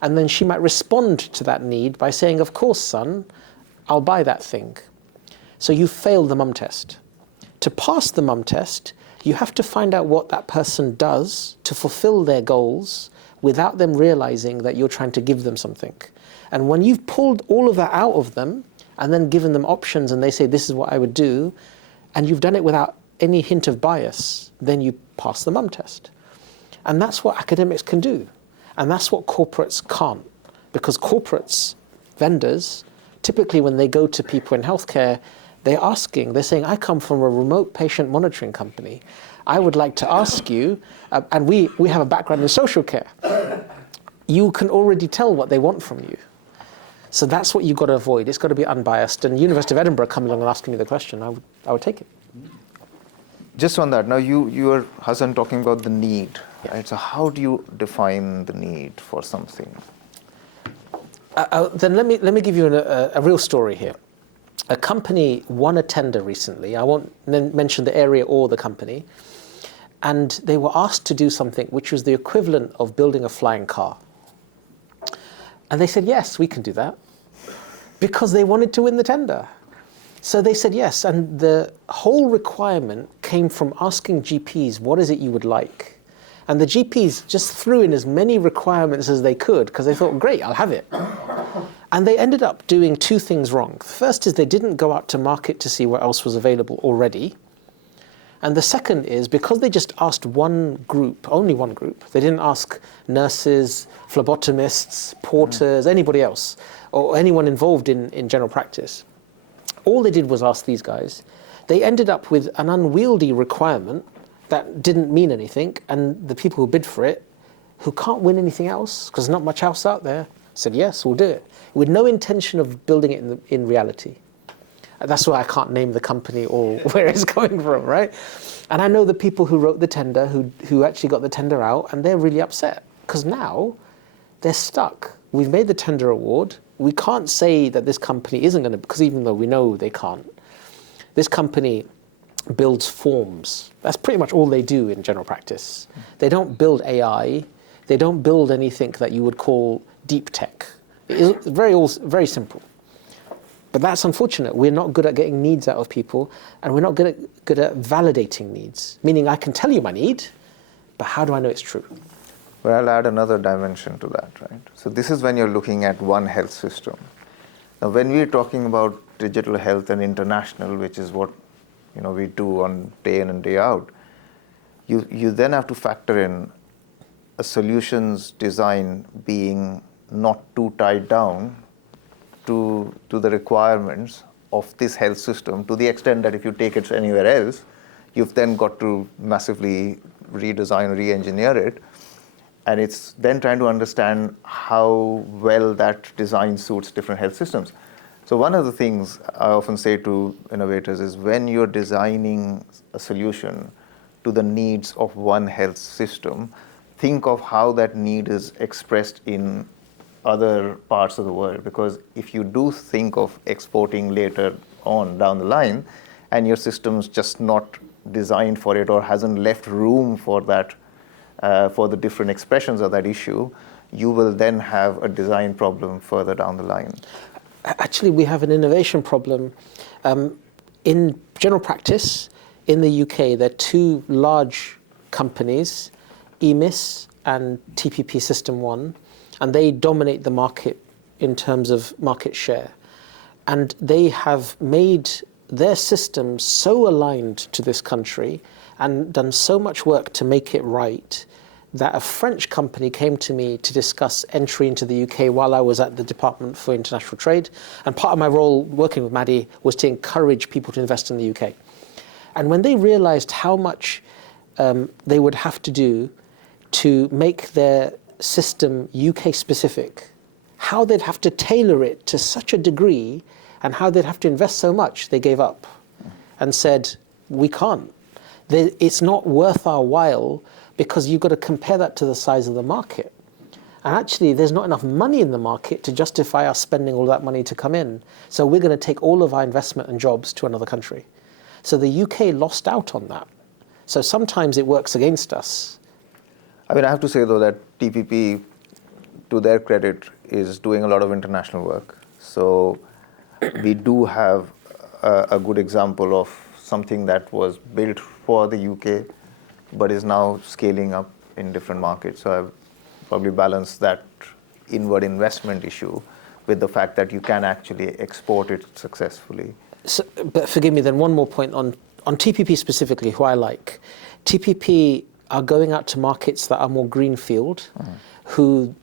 And then she might respond to that need by saying, of course, son, I'll buy that thing. So you failed the Mum Test. To pass the Mum Test, you have to find out what that person does to fulfill their goals without them realizing that you're trying to give them something. And when you've pulled all of that out of them and then given them options and they say, this is what I would do, and you've done it without any hint of bias, then you pass the Mum Test. And that's what academics can do. And that's what corporates can't. Because corporates, vendors, typically when they go to people in healthcare, they're saying, I come from a remote patient monitoring company. I would like to ask you, and we have a background in social care. You can already tell what they want from you. So that's what you've got to avoid. It's got to be unbiased. And University of Edinburgh coming along and asking me the question, I would take it. Just on that, now you were, Hassan, talking about the need, right? So how do you define the need for something? Then let me give you a real story here. A company won a tender recently. I won't mention the area or the company. And they were asked to do something which was the equivalent of building a flying car. And they said, yes, we can do that. Because they wanted to win the tender. So they said yes. And the whole requirement came from asking GPs, what is it you would like? And the GPs just threw in as many requirements as they could because they thought, great, I'll have it. And they ended up doing two things wrong. The first is they didn't go out to market to see what else was available already. And the second is because they just asked one group, only one group, they didn't ask nurses, phlebotomists, porters, anybody else, or anyone involved in general practice. All they did was ask these guys. They ended up with an unwieldy requirement that didn't mean anything, and the people who bid for it, who can't win anything else, because there's not much else out there, I said, yes, we'll do it. With no intention of building it in reality. That's why I can't name the company or where it's coming from, right? And I know the people who wrote the tender, who actually got the tender out, and they're really upset because now they're stuck. We've made the tender award. We can't say that this company isn't going to, because even though we know they can't, this company builds forms. That's pretty much all they do in general practice. They don't build AI. They don't build anything that you would call deep tech. It's very simple. But that's unfortunate. We're not good at getting needs out of people, and we're not good at validating needs. Meaning I can tell you my need, but how do I know it's true? Well, I'll add another dimension to that, right? So this is when you're looking at one health system. Now, when we're talking about digital health and international, which is what we do on day in and day out, you then have to factor in a solutions design being not too tied down to the requirements of this health system, to the extent that if you take it anywhere else, you've then got to massively redesign, re-engineer it. And it's then trying to understand how well that design suits different health systems. So one of the things I often say to innovators is when you're designing a solution to the needs of one health system, think of how that need is expressed in other parts of the world. Because if you do think of exporting later on down the line, and your system's just not designed for it or hasn't left room for that, for the different expressions of that issue, you will then have a design problem further down the line. Actually, we have an innovation problem. In general practice, in the UK, there are two large companies, EMIS and TPP System 1, and they dominate the market in terms of market share. And they have made their systems so aligned to this country and done so much work to make it right that a French company came to me to discuss entry into the UK while I was at the Department for International Trade. And part of my role working with Maddie was to encourage people to invest in the UK. And when they realized how much they would have to do to make their system UK specific, how they'd have to tailor it to such a degree, and how they'd have to invest so much, they gave up and said, we can't. It's not worth our while, because you've got to compare that to the size of the market. And actually, there's not enough money in the market to justify us spending all that money to come in. So we're going to take all of our investment and jobs to another country. So the UK lost out on that. So sometimes it works against us. I mean, I have to say, though, that TPP, to their credit, is doing a lot of international work. So we do have a good example of something that was built for the UK, but is now scaling up in different markets. So I've probably balanced that inward investment issue with the fact that you can actually export it successfully. So, but forgive me, then one more point on TPP specifically, who I like. TPP are going out to markets that are more greenfield, who,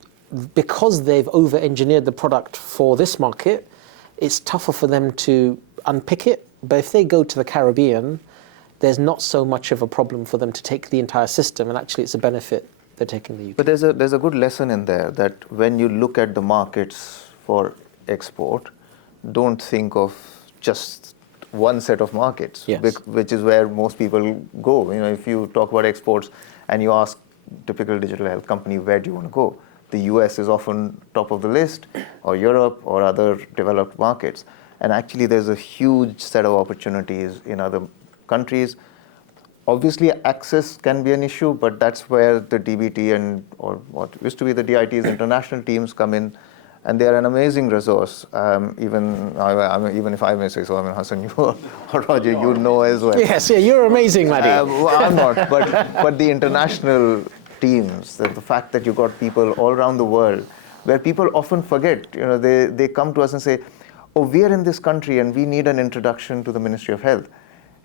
because they've over-engineered the product for this market, it's tougher for them to unpick it. But if they go to the Caribbean, there's not so much of a problem for them to take the entire system, and actually it's a benefit they're taking the UK. But there's a good lesson in there that when you look at the markets for export, don't think of just one set of markets, yes, which is where most people go. If you talk about exports and you ask typical digital health company, where do you want to go? The US is often top of the list, or Europe, or other developed markets. And actually there's a huge set of opportunities in other countries. Obviously, access can be an issue, but that's where the DBT or what used to be the DIT's international teams come in, and they are an amazing resource. Even if I may say so, Hassan, you or Roger, you know as well. Yes, yeah, you're amazing, Maddie. Well, I'm not, but the international teams, the fact that you got people all around the world, where people often forget, they come to us and say, oh, we are in this country and we need an introduction to the Ministry of Health.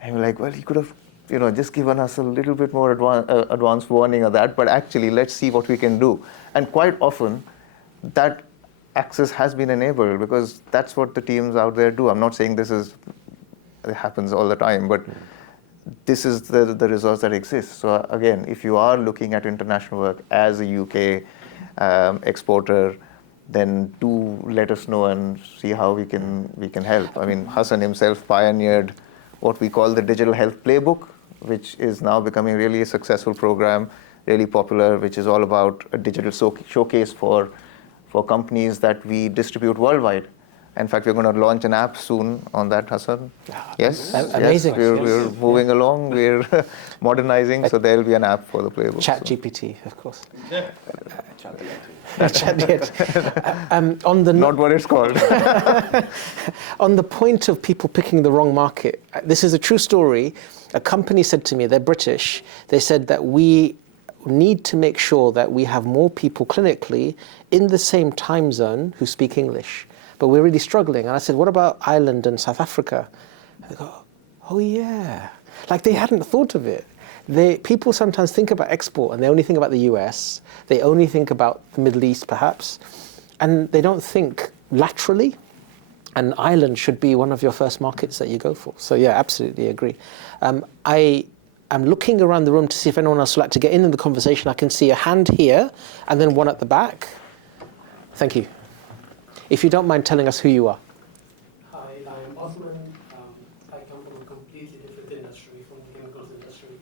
And we're like, well, you could have, just given us a little bit more advance warning of that, but actually, let's see what we can do. And quite often, that access has been enabled because that's what the teams out there do. I'm not saying it happens all the time, but this is the resource that exists. So again, if you are looking at international work as a UK exporter, then do let us know and see how we can help. I mean, Hassan himself pioneered what we call the Digital Health Playbook, which is now becoming really a successful program, really popular, which is all about a digital showcase for companies that we distribute worldwide. In fact, we're going to launch an app soon on that, Hassan. Yes, amazing. Yes, we're moving along. We're modernizing, so there'll be an app for the playbook. Chat GPT, of course. On the Not what it's called. On the point of people picking the wrong market, this is a true story. A company said to me, they're British, they said that we need to make sure that we have more people clinically in the same time zone who speak English. But we're really struggling. And I said, what about Ireland and South Africa? And they go, oh yeah. Like they hadn't thought of it. People sometimes think about export and they only think about the US. They only think about the Middle East perhaps. And they don't think laterally. And Ireland should be one of your first markets that you go for. So yeah, absolutely agree. I'm looking around the room to see if anyone else would like to get in the conversation. I can see a hand here and then one at the back. Thank you. If you don't mind telling us who you are. Hi, I'm Osman. I come from a completely different industry, from the chemicals industry.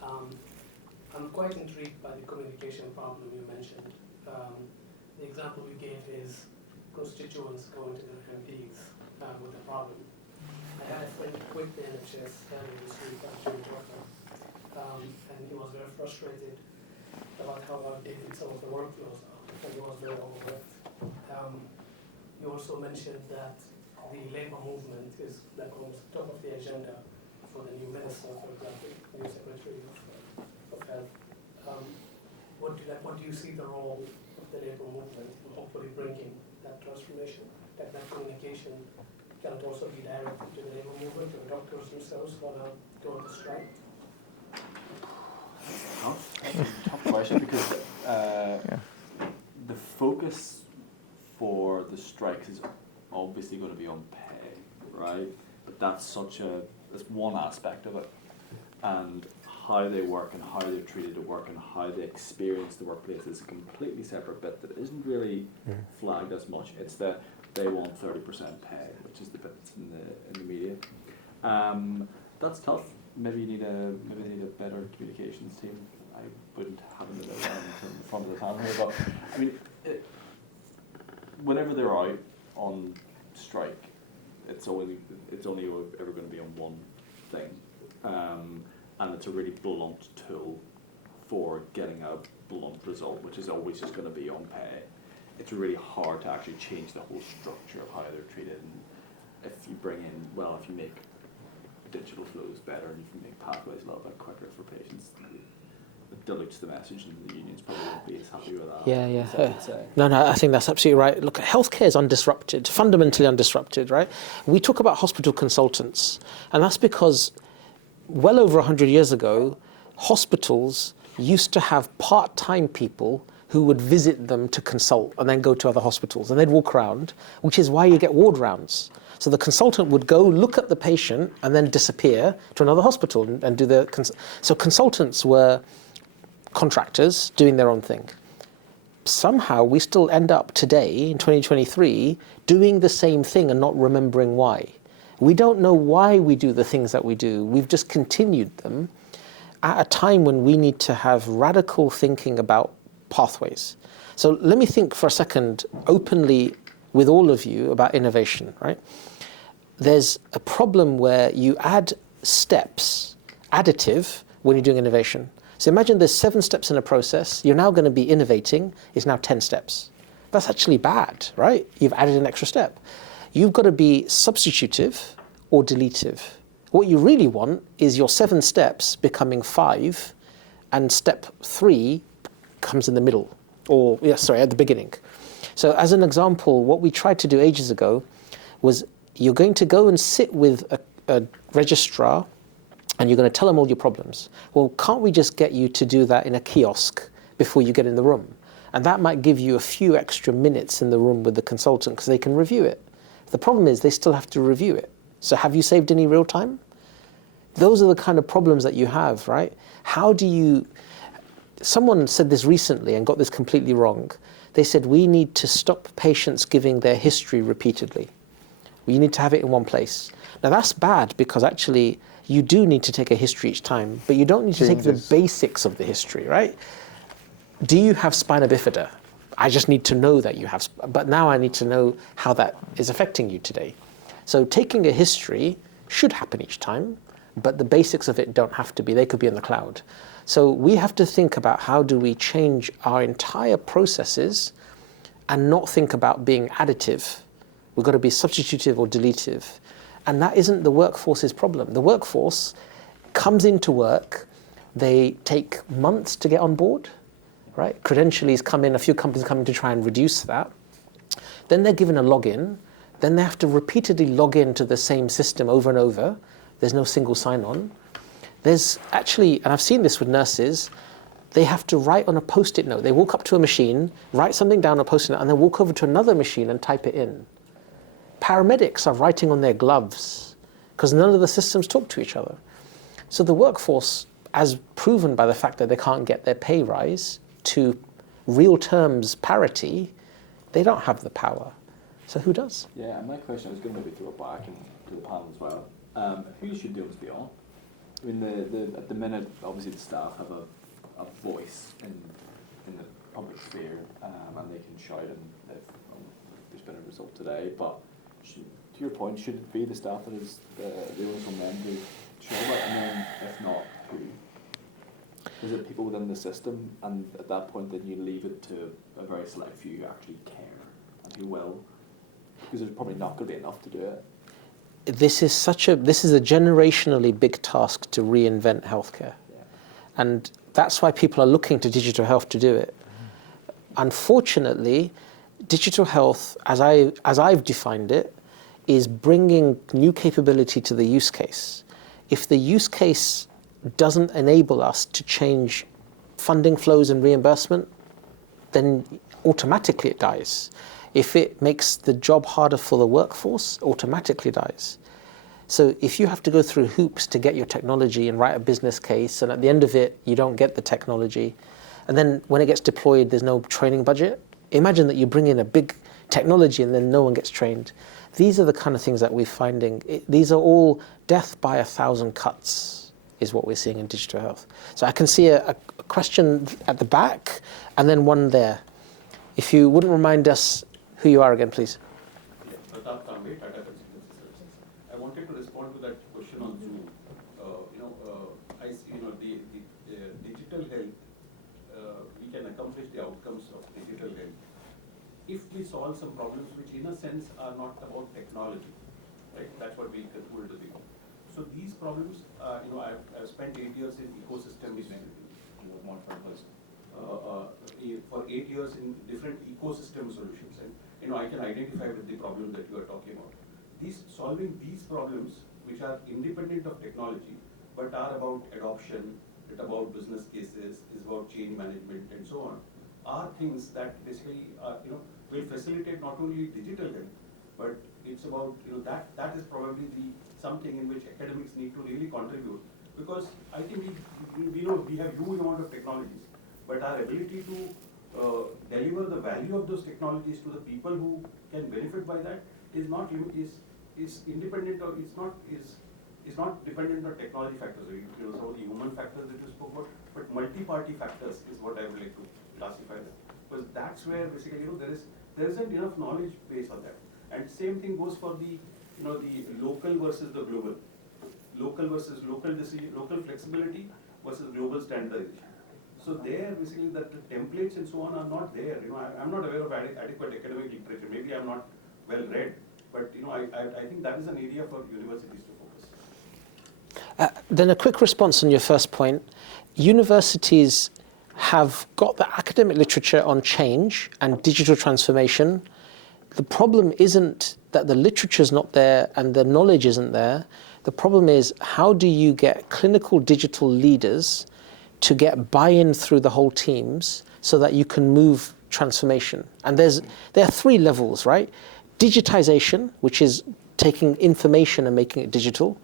I'm quite intrigued by the communication problem you mentioned. The example you gave is constituents going to their MPs with a problem. I had a friend quit the NHS earlier this week after a doctor, and he was very frustrated about how outdated some of the workflows are, and he was very overworked. You also mentioned that the labor movement is like almost top of the agenda for the new minister, for example, the new secretary of health. What do you see the role of the labor movement in hopefully bringing that transformation, that communication can also be directed to the labor movement, to the doctors themselves who are now going to strike? Tough question because the focus for the strikes is obviously going to be on pay, right? But that's one aspect of it. And how they work and how they're treated at work and how they experience the workplace is a completely separate bit that isn't really flagged as much. It's that they want 30% pay, which is the bit that's in the media. That's tough. Maybe you need a better communications team. I wouldn't have them in the front of the panel here, but I mean, whenever they're out on strike, it's only ever going to be on one thing, and it's a really blunt tool for getting a blunt result, which is always just going to be on pay. It's really hard to actually change the whole structure of how they're treated. And if you make digital flows better and you can make pathways a little bit quicker for patients, it dilutes the message, and the unions probably won't be as happy with that. Yeah. No, I think that's absolutely right. Look, healthcare is undisrupted, fundamentally undisrupted, right? We talk about hospital consultants, and that's because well over 100 years ago, hospitals used to have part-time people who would visit them to consult and then go to other hospitals, and they'd walk around, which is why you get ward rounds. So the consultant would go look at the patient and then disappear to another hospital and do so consultants were contractors doing their own thing. Somehow we still end up today in 2023 doing the same thing and not remembering why. We don't know why we do the things that we do. We've just continued them at a time when we need to have radical thinking about pathways. So let me think for a second openly with all of you about innovation, right? There's a problem where you add steps, additive, when you're doing innovation. So imagine there's 7 steps in a process. You're now going to be innovating. It's now 10 steps. That's actually bad, right? You've added an extra step. You've got to be substitutive or deletive. What you really want is your 7 steps becoming 5, and step 3 comes in the middle, at the beginning. So as an example, what we tried to do ages ago was you're going to go and sit with a registrar and you're going to tell them all your problems. Well, can't we just get you to do that in a kiosk before you get in the room? And that might give you a few extra minutes in the room with the consultant because they can review it. The problem is they still have to review it. So have you saved any real time? Those are the kind of problems that you have, right? Someone said this recently and got this completely wrong. They said, we need to stop patients giving their history repeatedly. We need to have it in one place. Now that's bad because actually you do need to take a history each time, but you don't need to take the basics of the history, right? Do you have spina bifida? I just need to know that you have, but now I need to know how that is affecting you today. So taking a history should happen each time, but the basics of it don't have to be. They could be in the cloud. So we have to think about how do we change our entire processes and not think about being additive. We've got to be substitutive or deletive. And that isn't the workforce's problem. The workforce comes into work, they take months to get on board, right? Credentialies come in, a few companies come in to try and reduce that. Then they're given a login. Then they have to repeatedly log into the same system over and over. There's no single sign-on. There's actually, and I've seen this with nurses, they have to write on a Post-it note. They walk up to a machine, write something down on a Post-it note, and then walk over to another machine and type it in. Paramedics are writing on their gloves because none of the systems talk to each other. So the workforce, as proven by the fact that they can't get their pay rise to real terms parity, they don't have the power. So who does? Yeah, and my question, I was going to maybe throw it back into the panel as well. Who should the onus be on? I mean, at the minute, obviously the staff have a voice in the public sphere, and they can shout and if there's been a result today, but to your point, should it be the staff that is the onus on them to show that, and then if not, who? Is it people within the system, and at that point then you leave it to a very select few who actually care and who will? Because there's probably not going to be enough to do it. This is a generationally big task to reinvent healthcare. Yeah. And that's why people are looking to digital health to do it. Unfortunately, digital health, as I've defined it, is bringing new capability to the use case. If the use case doesn't enable us to change funding flows and reimbursement, then automatically it dies. If it makes the job harder for the workforce, automatically dies. So if you have to go through hoops to get your technology and write a business case, and at the end of it, you don't get the technology, and then when it gets deployed, there's no training budget. Imagine that you bring in a big technology and then no one gets trained. These are the kind of things that we're finding. These are all death by 1,000 cuts is what we're seeing in digital health. So I can see a question at the back and then one there. If you wouldn't remind us who you are again, please. I wanted to respond to that question on Zoom. I see, the digital health, we can accomplish the outcomes of digital health if we solve some problems which in a sense are not about technology, right? That's what we concluded to be. So these problems, I've spent 8 years in ecosystem for 8 years in different ecosystem solutions, and I can identify with the problem that you are talking about. Solving these problems, which are independent of technology, but are about adoption, it's about business cases, is about change management, and so on, are things that basically will facilitate not only digital health, but it's about that is probably something in which academics need to really contribute, because I think we know we have huge amount of technologies, but our ability to deliver the value of those technologies to the people who can benefit by that is not is independent, or is not dependent on technology factors. Some of the human factors that you spoke about, but multi-party factors is what I would like to classify them, because that's where basically there isn't enough knowledge base on that. And same thing goes for the local versus the global, local versus local decision, local flexibility versus global standardization. So there basically that the templates and so on are not there. I'm not aware of adequate academic literature. Maybe I'm not well read, but I think that is an area for universities to focus. Then a quick response on your first point. Universities have got the academic literature on change and digital transformation. The problem isn't that the literature's not there and the knowledge isn't there. The problem is, how do you get clinical digital leaders to get buy-in through the whole teams so that you can move transformation? And there are 3 levels, right? Digitization, which is taking information and making it digital.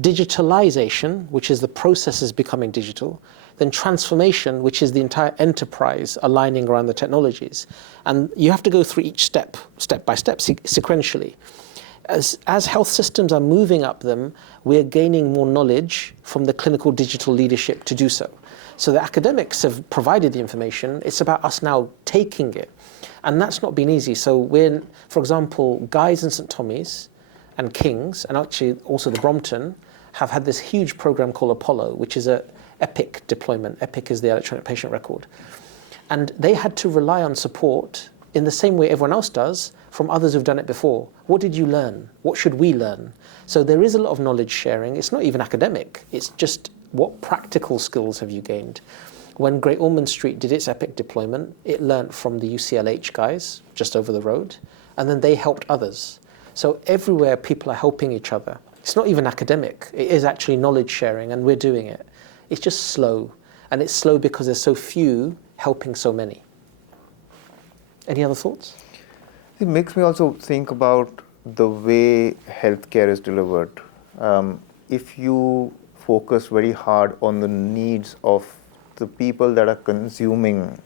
digitalization, which is the processes becoming digital, then transformation, which is the entire enterprise aligning around the technologies. And you have to go through each step by step, sequentially. As health systems are moving up them, we're gaining more knowledge from the clinical digital leadership to do so. So the academics have provided the information. It's about us now taking it. And that's not been easy. So we're, for example, Guy's and St Thomas' and King's, and actually also the Brompton, have had this huge program called Apollo, which is a Epic deployment. Epic is the electronic patient record. And they had to rely on support in the same way everyone else does from others who've done it before. What did you learn? What should we learn? So there is a lot of knowledge sharing. It's not even academic. It's just what practical skills have you gained? When Great Ormond Street did its Epic deployment, it learnt from the UCLH guys just over the road, and then they helped others. So everywhere people are helping each other. It's not even academic. It is actually knowledge sharing, and we're doing it. It's just slow, and it's slow because there's so few helping so many. Any other thoughts? It makes me also think about the way healthcare is delivered. If you focus very hard on the needs of the people that are consuming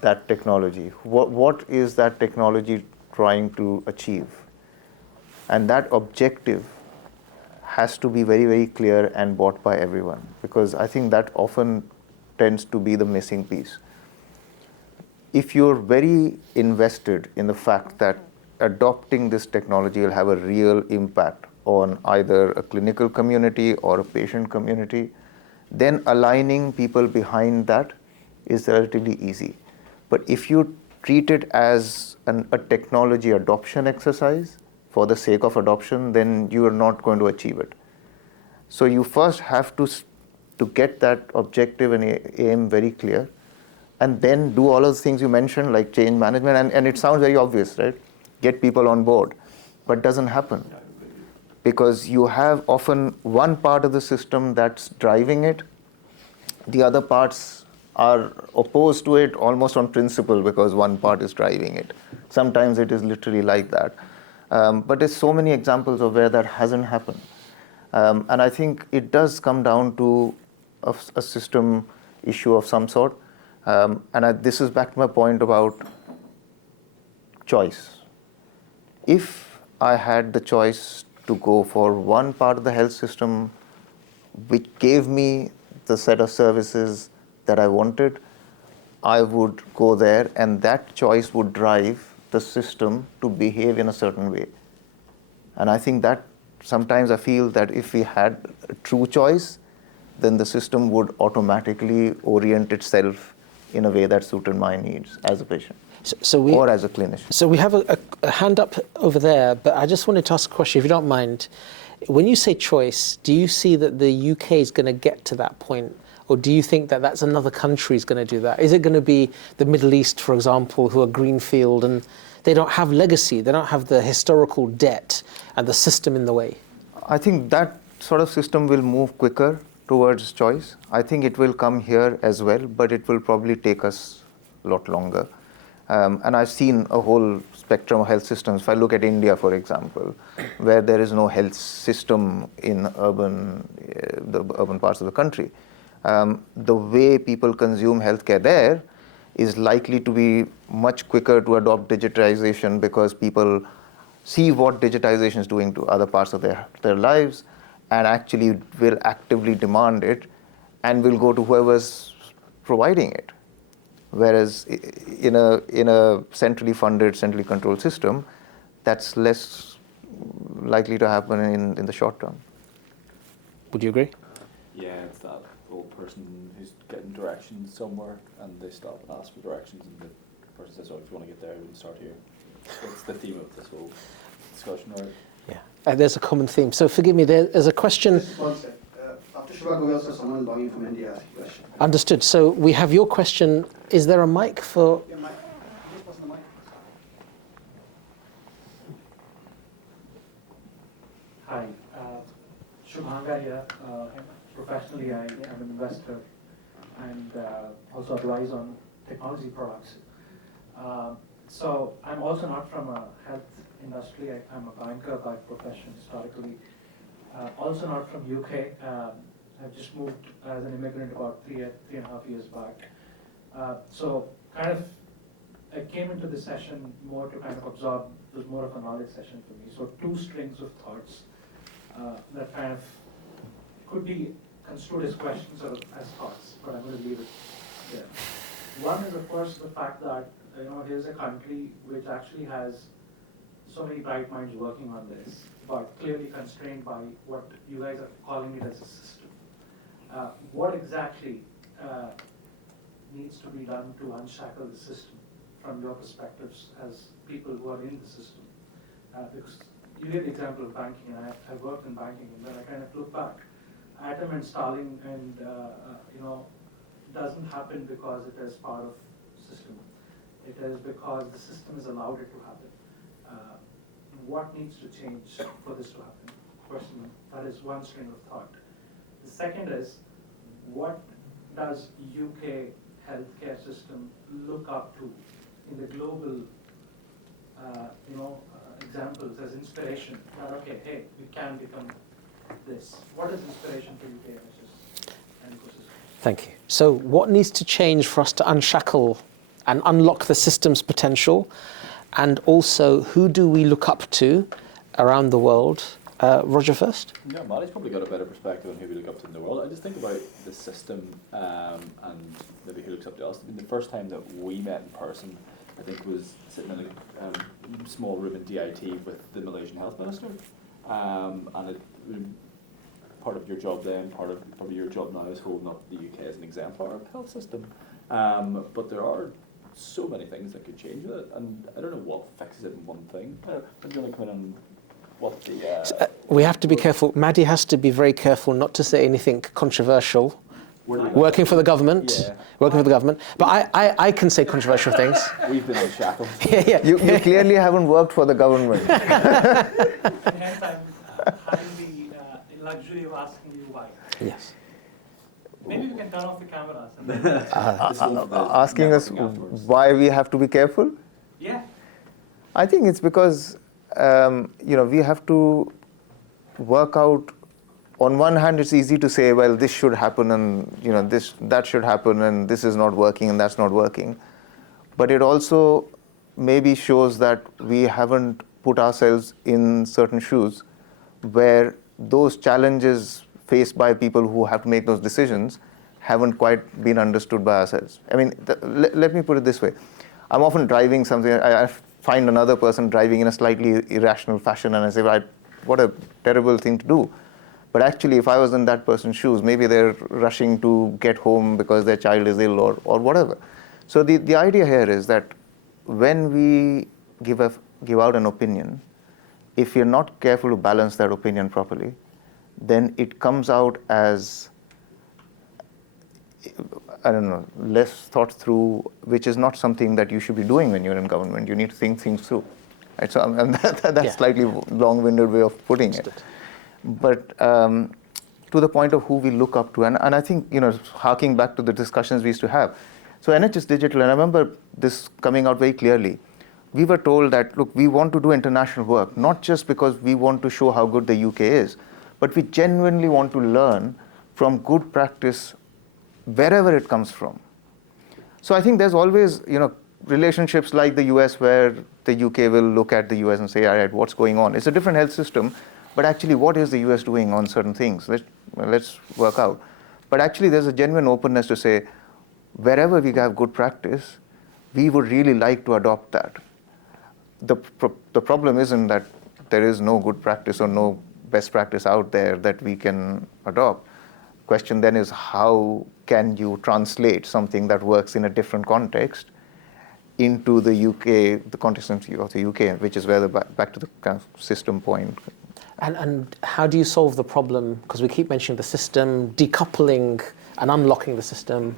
that technology, what is that technology trying to achieve? And that objective has to be very, very clear and bought by everyone, because I think that often tends to be the missing piece. If you're very invested in the fact that adopting this technology will have a real impact on either a clinical community or a patient community, then aligning people behind that is relatively easy. But if you treat it as a technology adoption exercise for the sake of adoption, then you are not going to achieve it. So you first have to get that objective and aim very clear, and then do all of the things you mentioned, like change management, and it sounds very obvious, right? Get people on board, but it doesn't happen. Because you have often one part of the system that's driving it, the other parts are opposed to it almost on principle because one part is driving it. Sometimes it is literally like that. But there's so many examples of where that hasn't happened. And I think it does come down to a system issue of some sort. This is back to my point about choice. If I had the choice to go for one part of the health system which gave me the set of services that I wanted, I would go there, and that choice would drive the system to behave in a certain way. And I think that sometimes I feel that if we had a true choice, then the system would automatically orient itself in a way that suited my needs as a patient or as a clinician. So we have a hand up over there, but I just wanted to ask a question, if you don't mind. When you say choice, do you see that the UK is going to get to that point? Or do you think that that's another country is going to do that? Is it going to be the Middle East, for example, who are greenfield and they don't have legacy, they don't have the historical debt and the system in the way? I think that sort of system will move quicker towards choice. I think it will come here as well, but it will probably take us a lot longer. And I've seen a whole spectrum of health systems. If I look at India, for example, where there is no health system in the urban parts of the country, the way people consume healthcare there is likely to be much quicker to adopt digitization because people see what digitization is doing to other parts of their lives and actually will actively demand it and will go to whoever's providing it. Whereas in a centrally funded, centrally controlled system, that's less likely to happen in the short term. Would you agree? Yeah, it's that old person who's getting directions somewhere and they stop and ask for directions and the person says, oh, if you want to get there, we can start here. That's the theme of this whole discussion, right? Yeah, there's a common theme. So forgive me, there's a question. Just one sec. After Shubha, we also have someone logging from India asking a question. Understood. So we have your question. Is there a mic for... Yeah, mic. Just pass the mic. Hi, Shubhanga here. Professionally, I am an investor and also advise on technology products. So I'm also not from a health industry. I'm a banker by profession historically. Also not from UK. I've just moved as an immigrant about three and a half years back. So kind of, I came into the session more to kind of absorb. It was more of a knowledge session for me. So two strings of thoughts that kind of could be construed as questions or as thoughts, but I'm going to leave it there. One is, of course, the fact that here's a country which actually has so many bright minds working on this, but clearly constrained by what you guys are calling it as a system. What exactly needs to be done to unshackle the system from your perspectives as people who are in the system? Because you gave the example of banking, and I've worked in banking, and then I kind of look back. Atom installing and doesn't happen because it is part of system. It is because the system has allowed it to happen. What needs to change for this to happen? Question, that is one string of thought. The second is, what does UK healthcare system look up to in the global, examples as inspiration? That, okay, hey, we can become this. What is inspiration for UK NHS and ecosystem? Thank you. So what needs to change for us to unshackle and unlock the system's potential? And also, who do we look up to around the world? Roger first. Yeah, Molly's probably got a better perspective on who we look up to in the world. I just think about the system and maybe who looks up to us. I mean, the first time that we met in person, I think, was sitting in a small room in DIT with the Malaysian health minister. And part of your job then, part of probably your job now is holding up the UK as an exemplar of the health system. But there are so many things that could change with it, and I don't know what fixes it in one thing. I'm going to come in on what the... we have to be careful. Maddie has to be very careful not to say anything controversial. Working for the government. Yeah. Working for the government. But I can say controversial things. We've been unshackled. Yeah. You clearly haven't worked for the government. Hence, I'm having the luxury of asking you why. Yes. Maybe we can turn off the cameras. Asking us why we have to be careful? Yeah. I think it's because we have to work out. On one hand, it's easy to say, well, this should happen, and that should happen, and this is not working, and that's not working. But it also maybe shows that we haven't put ourselves in certain shoes where those challenges faced by people who have to make those decisions haven't quite been understood by ourselves. I mean, let me put it this way. I'm often driving something, I find another person driving in a slightly irrational fashion, and I say, what a terrible thing to do. But actually, if I was in that person's shoes, maybe they're rushing to get home because their child is ill or whatever. So the idea here is that when we give out an opinion, if you're not careful to balance that opinion properly, then it comes out as, less thought through, which is not something that you should be doing when you're in government. You need to think things through. Right? So that's slightly long-winded way of putting it. But to the point of who we look up to, and I think, harking back to the discussions we used to have. So NHS Digital, and I remember this coming out very clearly. We were told that, look, we want to do international work, not just because we want to show how good the UK is, but we genuinely want to learn from good practice wherever it comes from. So I think there's always, relationships like the US where the UK will look at the US and say, all right, what's going on? It's a different health system, but actually what is the US doing on certain things? Let's work out. But actually there's a genuine openness to say, wherever we have good practice, we would really like to adopt that. The problem isn't that there is no good practice or no best practice out there that we can adopt. Question then is, how can you translate something that works in a different context into the UK, the context of the UK, which is where the back to the kind of system point. And how do you solve the problem? Because we keep mentioning the system, decoupling and unlocking the system.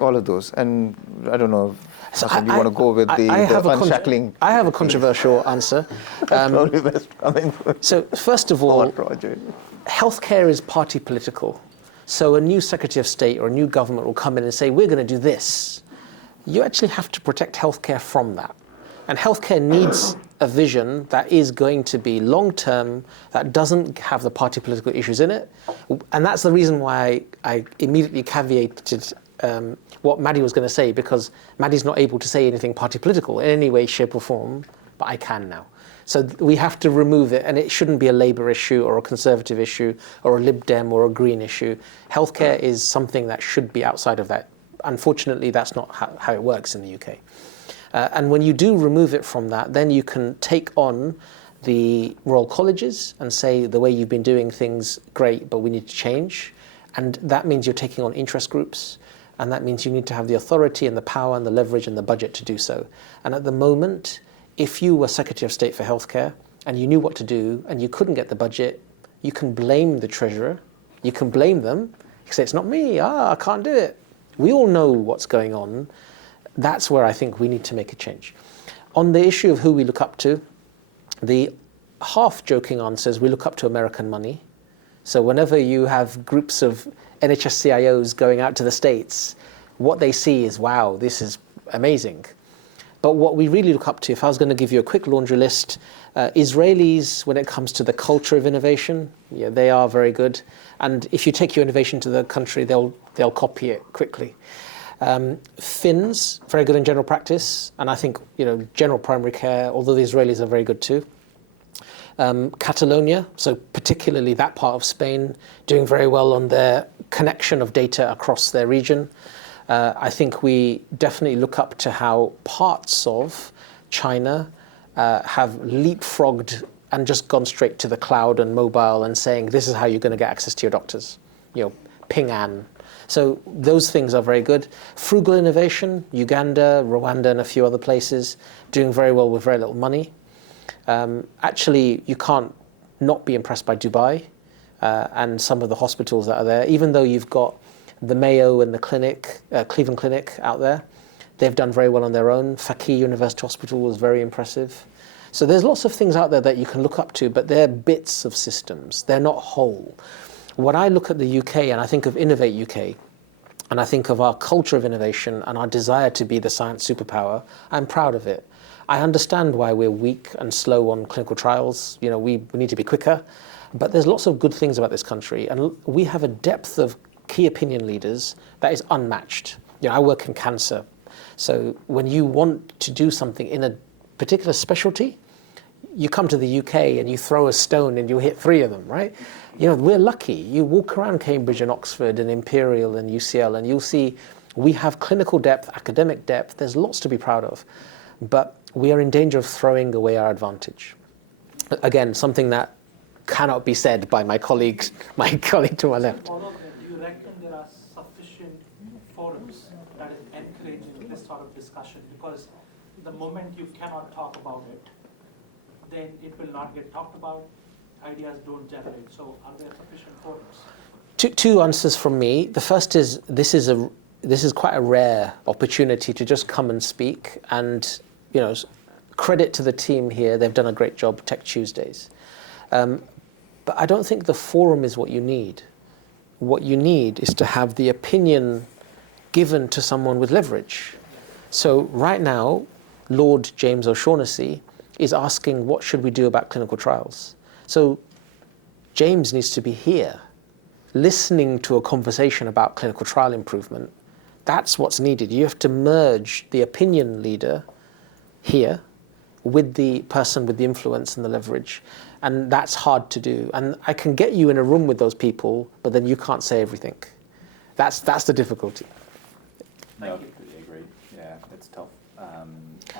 All of those. And I don't know, Hassan, you want to go with the unshackling? I have a controversial answer. So first of all, healthcare is party political. So a new Secretary of State or a new government will come in and say, we're going to do this. You actually have to protect healthcare from that. And healthcare needs a vision that is going to be long-term, that doesn't have the party political issues in it. And that's the reason why I immediately caveated what Maddie was going to say, because Maddie's not able to say anything party political in any way, shape or form, but I can now. So we have to remove it, and it shouldn't be a Labour issue or a Conservative issue or a Lib Dem or a Green issue. Healthcare is something that should be outside of that. Unfortunately, that's not how it works in the UK. And when you do remove it from that, then you can take on the Royal Colleges and say, the way you've been doing things, great, but we need to change. And that means you're taking on interest groups, and that means you need to have the authority and the power and the leverage and the budget to do so. And at the moment, if you were Secretary of State for Healthcare and you knew what to do and you couldn't get the budget, you can blame the Treasurer, you can blame them, you can say, it's not me, I can't do it. We all know what's going on. That's where I think we need to make a change. On the issue of who we look up to, the half-joking answer is we look up to American money. So whenever you have groups of NHS CIOs going out to the States, what they see is, wow, this is amazing. But what we really look up to, if I was going to give you a quick laundry list, Israelis, when it comes to the culture of innovation, yeah, they are very good. And if you take your innovation to the country, they'll copy it quickly. Finns, very good in general practice, and I think general primary care, although the Israelis are very good too. Catalonia, so particularly that part of Spain, doing very well on their connection of data across their region. I think we definitely look up to how parts of China have leapfrogged and just gone straight to the cloud and mobile and saying, this is how you're going to get access to your doctors. Ping An. So those things are very good. Frugal innovation, Uganda, Rwanda, and a few other places, doing very well with very little money. Actually, you can't not be impressed by Dubai and some of the hospitals that are there, even though you've got the Mayo and the clinic, Cleveland Clinic out there. They've done very well on their own. Fakir University Hospital was very impressive. So there's lots of things out there that you can look up to, but they're bits of systems. They're not whole. When I look at the UK and I think of Innovate UK, and I think of our culture of innovation and our desire to be the science superpower, I'm proud of it. I understand why we're weak and slow on clinical trials. We need to be quicker. But there's lots of good things about this country. And we have a depth of key opinion leaders that is unmatched. I work in cancer. So when you want to do something in a particular specialty, you come to the UK and you throw a stone and you hit 3 of them, right? We're lucky. You walk around Cambridge and Oxford and Imperial and UCL and you'll see we have clinical depth, academic depth. There's lots to be proud of. But we are in danger of throwing away our advantage. Again, something that cannot be said by my colleague to my left. Do you reckon there are sufficient forums that is encouraging this sort of discussion? Because the moment you cannot talk about it, then it will not get talked about, ideas don't generate. So are there sufficient forums? Two answers from me. The first is this is quite a rare opportunity to just come and speak, and credit to the team here. They've done a great job, Tech Tuesdays. But I don't think the forum is what you need. What you need is to have the opinion given to someone with leverage. So right now, Lord James O'Shaughnessy is asking, what should we do about clinical trials? So James needs to be here, listening to a conversation about clinical trial improvement. That's what's needed. You have to merge the opinion leader here with the person with the influence and the leverage. And that's hard to do. And I can get you in a room with those people, but then you can't say everything. That's the difficulty. No, I completely agree. Yeah, it's tough.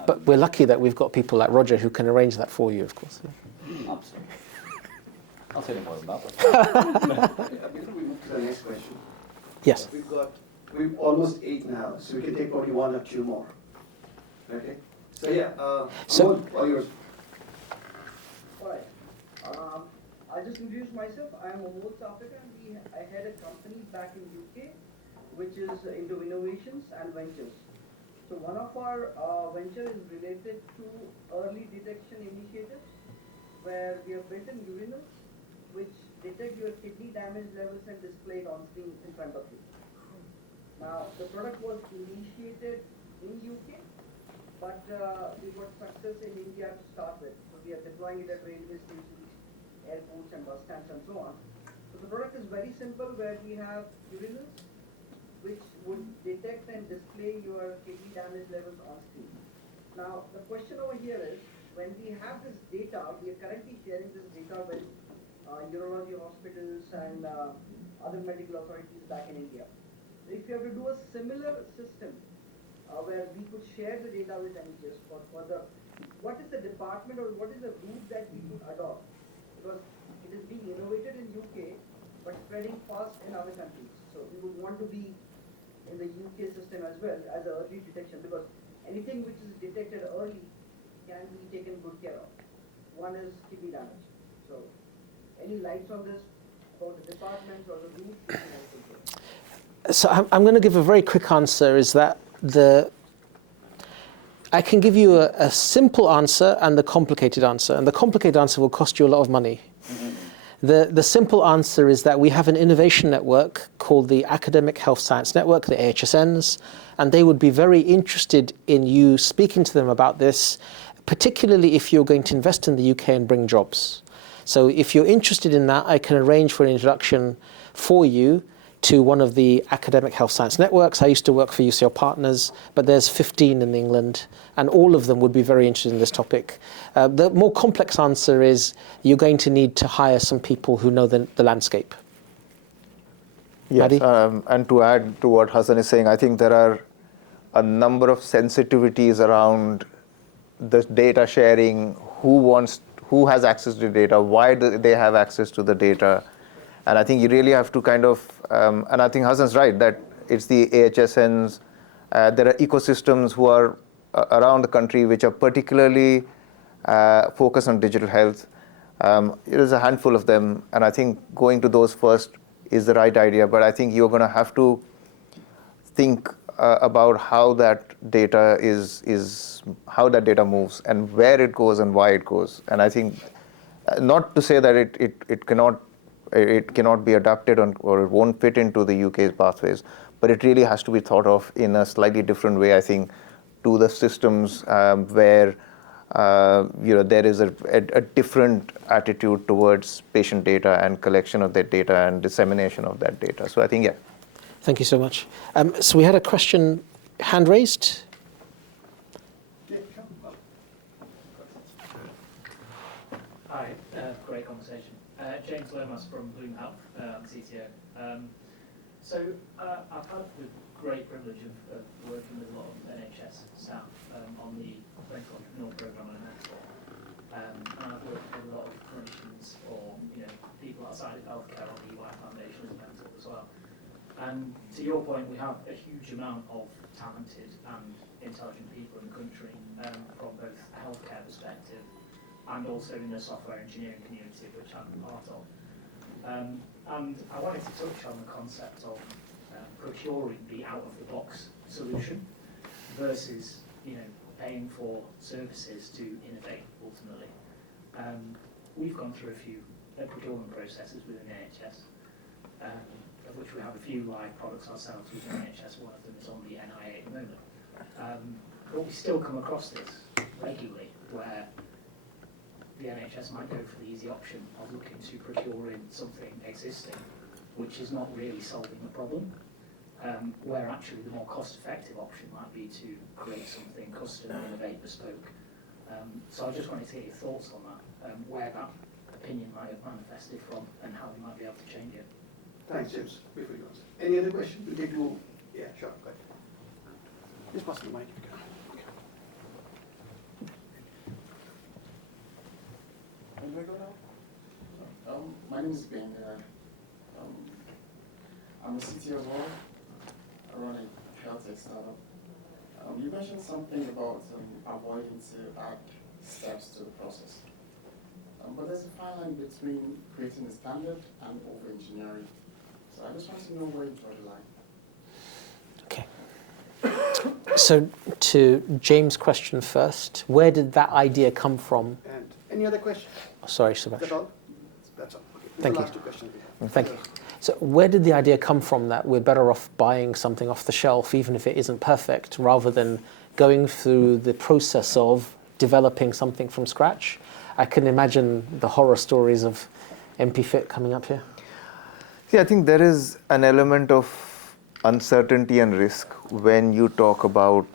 But we're lucky that we've got people like Roger who can arrange that for you, of course. Absolutely. I'll say no more than that. Before we move to the next question. Yes. We've almost 8 now, so we can take probably 1 or 2 more. Okay? So yeah, all yours. Hi. I'll just introduce myself. I'm Amol Safika, and I head a company back in UK, which is into innovations and ventures. So one of our ventures is related to early detection initiatives, where we have built in urinals, which detect your kidney damage levels and display it on screen in front of you. Now, the product was initiated in UK, but we got success in India to start with. So we are deploying it at railway stations, airports, and bus stands, and so on. So the product is very simple, where we have urinals, which would detect and display your kidney damage levels on screen. Now, the question over here is, when we have this data, we are currently sharing this data with urology hospitals and other medical authorities back in India. If you have to do a similar system where we could share the data with NHS for further, what is the department or what is the route that we could adopt? Because it is being innovated in UK, but spreading fast in other countries. So we would want to be in the UK system as well as a early detection, because anything which is detected early can be taken good care of. One is kidney damage. So any lights on this about the departments or the route? So I'm going to give a very quick answer, is that I can give you a simple answer and the complicated answer. And the complicated answer will cost you a lot of money. The simple answer is that we have an innovation network called the Academic Health Science Network, the AHSNs, and they would be very interested in you speaking to them about this, particularly if you're going to invest in the UK and bring jobs. So if you're interested in that, I can arrange for an introduction for you to one of the academic health science networks. I used to work for UCL Partners, but there's 15 in England, and all of them would be very interested in this topic. The more complex answer is you're going to need to hire some people who know the landscape. Yes, and to add to what Hassan is saying, I think there are a number of sensitivities around the data sharing, who has access to the data, why do they have access to the data. And I think you really have to kind of, and I think Hassan's right, that it's the AHSNs, there are ecosystems who are around the country which are particularly focused on digital health. There's a handful of them, and I think going to those first is the right idea, but I think you're going to have to think about how that data how that data moves and where it goes and why it goes. And I think, not to say that it cannot be adapted or it won't fit into the UK's pathways, but it really has to be thought of in a slightly different way, I think, to the systems where there is a different attitude towards patient data and collection of that data and dissemination of that data. So I think, yeah. Thank you so much. So we had a question, hand raised. Hi, great conversation. James Lomas from Bloom Health, CTO. I've had the great privilege of working with a lot of NHS staff on the Clinical Entrepreneur Programme and Mentor. And I've worked with a lot of clinicians or people outside of healthcare on the EY Foundation as a mentor as well. And to your point, we have a huge amount of talented and intelligent people in the country from both a healthcare perspective and also in the software engineering community, which I'm part of. And I wanted to touch on the concept of procuring the out-of-the-box solution versus paying for services to innovate ultimately. We've gone through a few procurement processes within the NHS, of which we have a few live products ourselves within the NHS. One of them is on the NIA at the moment. But we still come across this regularly, where the NHS might go for the easy option of looking to procure in something existing, which is not really solving the problem, where actually the more cost-effective option might be to create something custom, innovate, bespoke. So I just wanted to get your thoughts on that, where that opinion might have manifested from and how we might be able to change it. Thanks, James. Before you answer. Any other question? We'll take two. Yeah, sure. Go ahead. Just pass the mic. Can I go now? My name is Ben. I'm a CTO as well. I run a HealthTech startup. You mentioned something about avoiding to add steps to the process. But there's a fine line between creating a standard and over-engineering. So I just want to know where you draw the line. Okay. So to James' question first, where did that idea come from? And any other questions? Sorry, Sebastian. That's all? That's all. Okay. Thank you. Last two questions we have. Thank you. So where did the idea come from that we're better off buying something off the shelf, even if it isn't perfect, rather than going through the process of developing something from scratch. I can imagine the horror stories of MP Fit coming up here. See, I think there is an element of uncertainty and risk when you talk about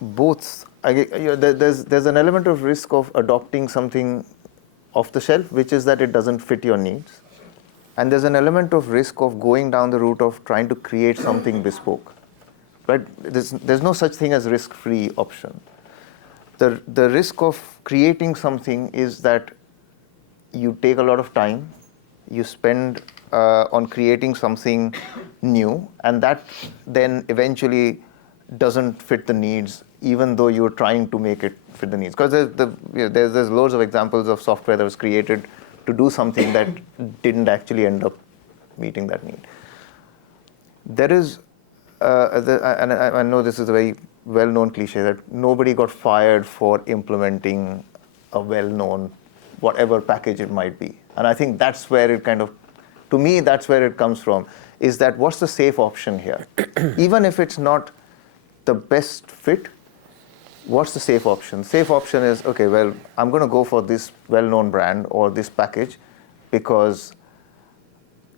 both. There's an element of risk of adopting something off the shelf, which is that it doesn't fit your needs. And there's an element of risk of going down the route of trying to create something bespoke. Right? There's no such thing as risk-free option. The risk of creating something is that you take a lot of time, you spend on creating something new, and that then eventually doesn't fit the needs, even though you're trying to make it fit the needs. Because there's loads of examples of software that was created to do something that didn't actually end up meeting that need. There is, and I know this is a very well-known cliche, that nobody got fired for implementing a well-known whatever package it might be. And I think that's where it kind of, to me, that's where it comes from, is that what's the safe option here? Even if it's not the best fit, what's the safe option? Safe option is, okay, well, I'm going to go for this well-known brand or this package because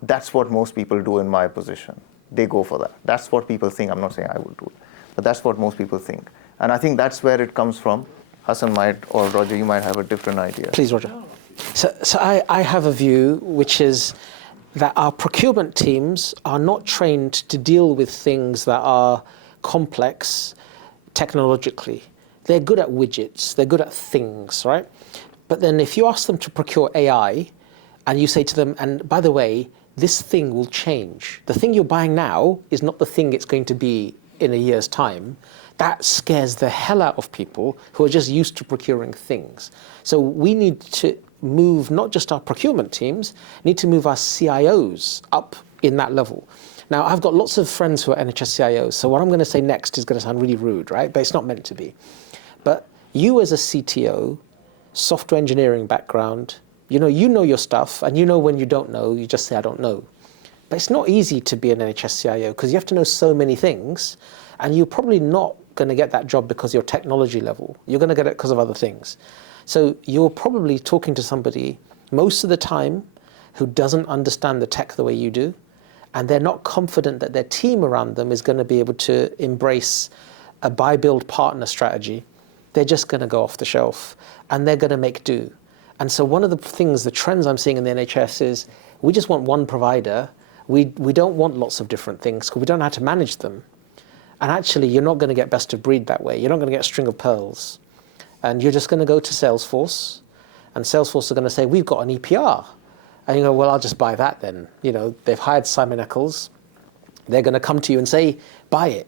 that's what most people do in my position. They go for that. That's what people think. I'm not saying I will do it, but that's what most people think. And I think that's where it comes from. Hassan might, or Roger, you might have a different idea. Please, Roger. So I have a view, which is that our procurement teams are not trained to deal with things that are complex technologically. They're good at widgets, they're good at things, right? But then if you ask them to procure AI, and you say to them, and by the way, this thing will change. The thing you're buying now is not the thing it's going to be in a year's time. That scares the hell out of people who are just used to procuring things. So we need to move not just our procurement teams, need to move our CIOs up in that level. Now, I've got lots of friends who are NHS CIOs, so what I'm going to say next is going to sound really rude, right? But it's not meant to be. But you as a CTO, software engineering background, you know your stuff, and you know when you don't know, you just say, I don't know. But it's not easy to be an NHS CIO because you have to know so many things, and you're probably not going to get that job because you're technology level. You're going to get it because of other things. So you're probably talking to somebody most of the time who doesn't understand the tech the way you do, and they're not confident that their team around them is going to be able to embrace a buy, build, partner strategy. They're just going to go off the shelf, and they're going to make do. And so one of the things, the trends I'm seeing in the NHS is we just want one provider. We don't want lots of different things because we don't know how to manage them. And actually, you're not going to get best of breed that way. You're not going to get a string of pearls. And you're just going to go to Salesforce, and Salesforce are going to say, we've got an EPR. And you go, well, I'll just buy that then. You know, they've hired Simon Eccles. They're going to come to you and say, buy it.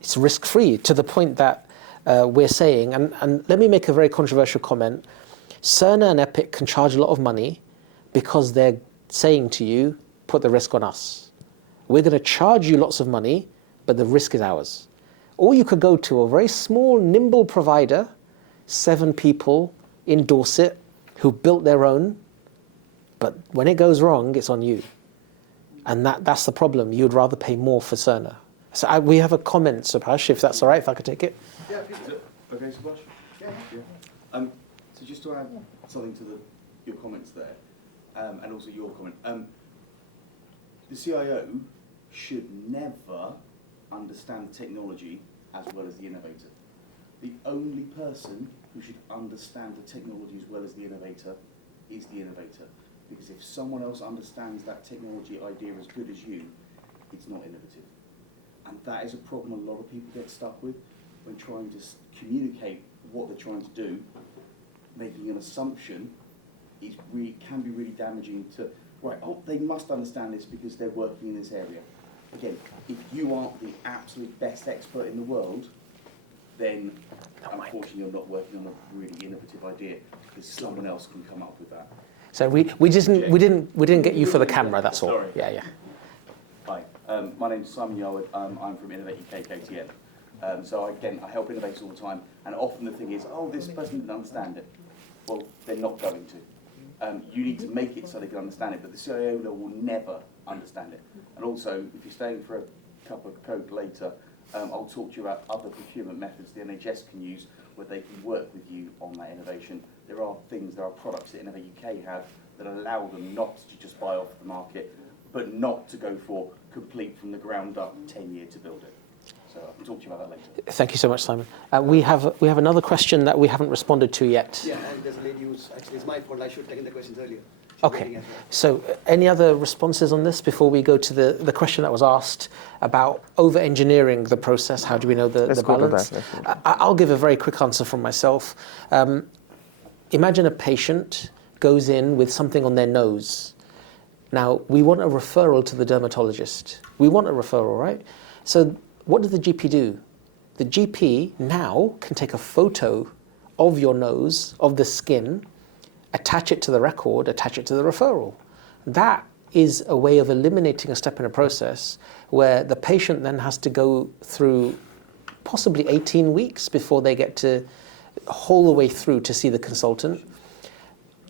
It's risk-free, to the point that we're saying, and let me make a very controversial comment. Cerner and Epic can charge a lot of money because they're saying to you, put the risk on us. We're going to charge you lots of money, but the risk is ours. Or you could go to a very small, nimble provider, 7 people in Dorset who built their own, but when it goes wrong, it's on you. And that's the problem. You'd rather pay more for Cerner. So we have a comment, Subhash, if that's all right, if I could take it. Yeah, okay, Subhash? Yeah. So just to add something to your comments there, and also your comment, the CIO should never understand technology as well as the innovator. The only person who should understand the technology as well as the innovator is the innovator. Because if someone else understands that technology idea as good as you, it's not innovative. And that is a problem a lot of people get stuck with when trying to communicate what they're trying to do. Making an assumption can be really damaging to, right, oh, they must understand this because they're working in this area. Again, if you aren't the absolute best expert in the world, then unfortunately you're not working on a really innovative idea because someone else can come up with that. So we didn't get you for the camera, that's all. Sorry. Yeah. Hi, my name's Simon Yarwood. I'm from Innovate UK KTN. So again, I help innovators all the time, and often the thing is, oh, this person didn't understand it. Well, they're not going to. You need to make it so they can understand it, but the CIO will never understand it. And also, if you're staying for a cup of Coke later. I'll talk to you about other procurement methods the NHS can use where they can work with you on that innovation. There are products that Innovate UK have that allow them not to just buy off the market, but not to go for complete from the ground up 10 years to build it. So I can talk to you about that later. Thank you so much, Simon. We have another question that we haven't responded to yet. Yeah, and there's a lady who's actually, it's my fault, I should have taken the questions earlier. Okay, so any other responses on this before we go to the question that was asked about over-engineering the process? How do we know the balance? I'll give a very quick answer from myself. Imagine a patient goes in with something on their nose. Now, we want a referral to the dermatologist. We want a referral, right? So what does the GP do? The GP now can take a photo of your nose, of the skin, attach it to the record, attach it to the referral. That is a way of eliminating a step in a process where the patient then has to go through possibly 18 weeks before they get to whole the way through to see the consultant.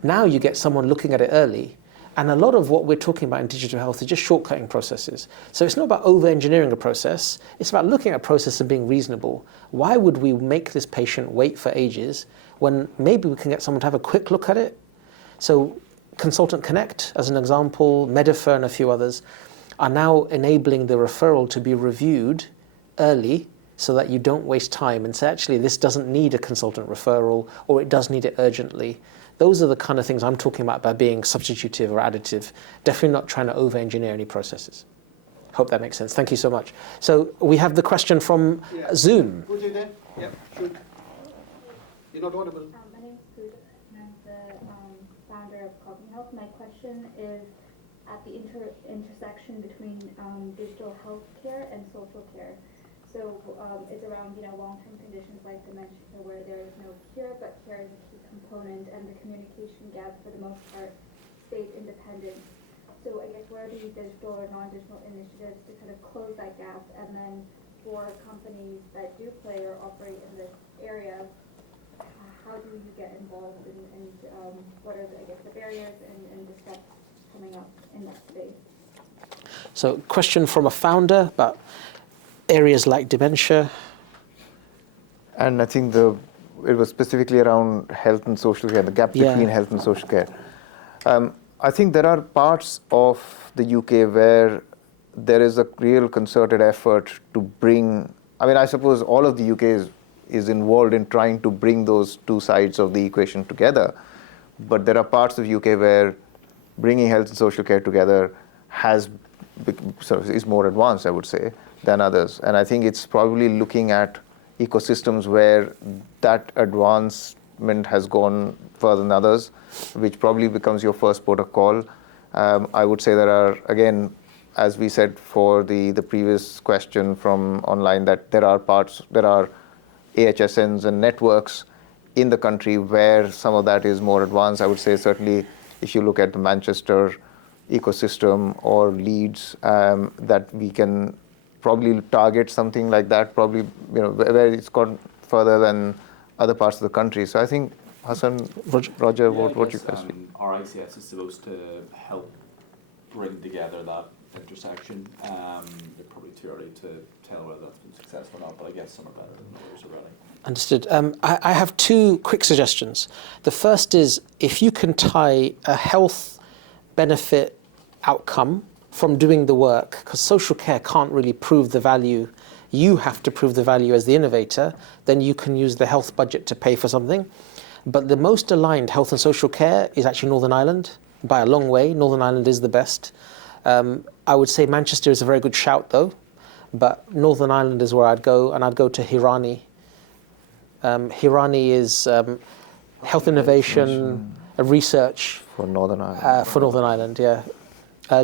Now you get someone looking at it early, and a lot of what we're talking about in digital health is just shortcutting processes. So it's not about over-engineering a process, it's about looking at a process and being reasonable. Why would we make this patient wait for ages when maybe we can get someone to have a quick look at it? So Consultant Connect, as an example, Medifer and a few others, are now enabling the referral to be reviewed early so that you don't waste time and say, actually, this doesn't need a consultant referral, or it does need it urgently. Those are the kind of things I'm talking about by being substitutive or additive, definitely not trying to over-engineer any processes. Hope that makes sense. Thank you so much. So we have the question from Zoom. Put it there. Yep, shoot. You're not audible. My name is Pooja, and I'm the founder of Cogni Health. My question is at the intersection between digital healthcare and social care. So it's around long-term conditions like dementia where there is no cure, but care is a key component, and the communication gap for the most part stays independent. So I guess where are these digital or non-digital initiatives to kind of close that gap? And then for companies that do play or operate in this area, how do you get involved and what are the barriers and the steps coming up in that space? So question from a founder about areas like dementia. And I think it was specifically around health and social care, the gap between health and social care. I think there are parts of the UK where there is a real concerted effort to bring, I suppose all of the UK is involved in trying to bring those two sides of the equation together. But there are parts of the UK where bringing health and social care together is more advanced, I would say, than others. And I think it's probably looking at ecosystems where that advancement has gone further than others, which probably becomes your first port of call. I would say there are, again, as we said for the previous question from online, that there are AHSNs and networks in the country where some of that is more advanced. I would say certainly if you look at the Manchester ecosystem or Leeds, that we can probably target something like that, probably where it's gone further than other parts of the country. So I think, Hassan, Roger, what you guys think? Our ICS is supposed to help bring together that intersection. It's probably too early to tell whether that's been successful or not, but I guess some are better than others already. Understood. I have two quick suggestions. The first is if you can tie a health benefit outcome from doing the work, because social care can't really prove the value. You have to prove the value as the innovator, then you can use the health budget to pay for something. But the most aligned health and social care is actually Northern Ireland, by a long way. Northern Ireland is the best. I would say Manchester is a very good shout though, but Northern Ireland is where I'd go, and I'd go to Hirani. Hirani is health innovation, research. For Northern Ireland. For Northern Ireland, yeah.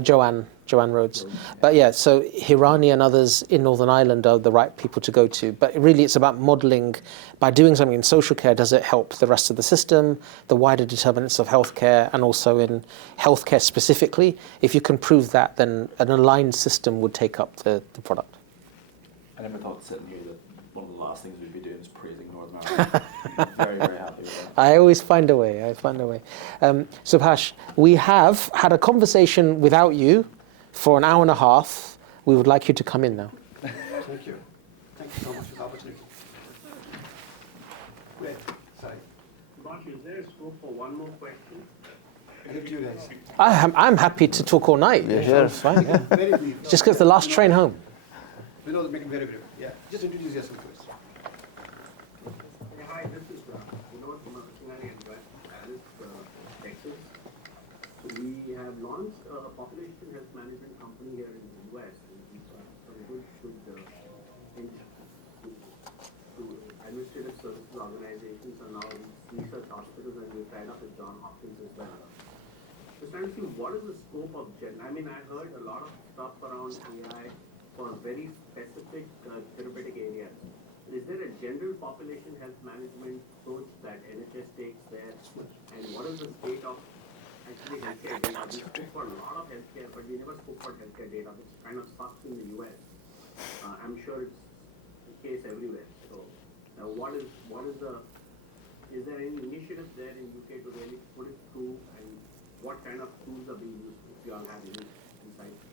Joanne Rhodes. But yeah, so Hirani and others in Northern Ireland are the right people to go to. But really it's about modelling, by doing something in social care, does it help the rest of the system, the wider determinants of healthcare, and also in healthcare specifically? If you can prove that, then an aligned system would take up the product. I never thought sitting here that one of the last things we'd be doing is praising Northern Ireland. Very, very happy with that. I always find a way. Subhash, we have had a conversation without you for an hour and a half. We would like you to come in now. Thank you. Thank you so much for the opportunity. Great. Sorry. Bosch, is there a scope for one more question? Good to you guys. I'm happy to talk all night. Yeah. It's fine, yeah. Very brief. Just because the last train home. We know make it very brief. Yeah. Just introduce yourself first. Yeah, hi, this is Vinod from Cincinnati and Dallas, Texas. So we have launched a population health management company here in the US, and some good should to administrative services organizations and now research hospitals, and we've tied up with Johns Hopkins as well. Just trying to see what is the scope of I mean, I heard a lot of stuff around AI for very specific therapeutic areas. Is there a general population health management approach that NHS takes there? And what is the state of actually healthcare data? We spoke for a lot of healthcare, but we never spoke for healthcare data, which kind of sucks in the US. I'm sure it's the case everywhere. So, is there any initiative there in UK to really put it through, and what kind of tools are being used, if you all have any insights?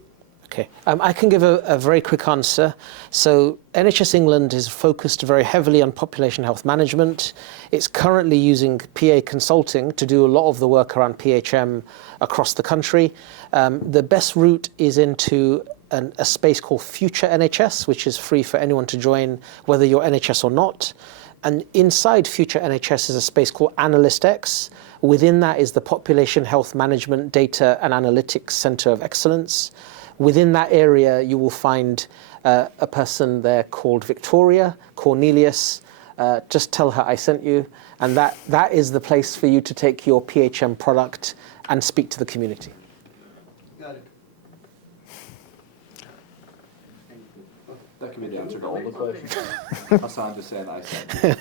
Okay, I can give a very quick answer. So NHS England is focused very heavily on population health management. It's currently using PA Consulting to do a lot of the work around PHM across the country. The best route is into a space called Future NHS, which is free for anyone to join, whether you're NHS or not. And inside Future NHS is a space called Analyst X. Within that is the Population Health Management Data and Analytics Centre of Excellence. Within that area, you will find a person there called Victoria Cornelius. Just tell her I sent you. And that is the place for you to take your PHM product and speak to the community. Got it. That can be the answer to all the questions. Hassan just said I said.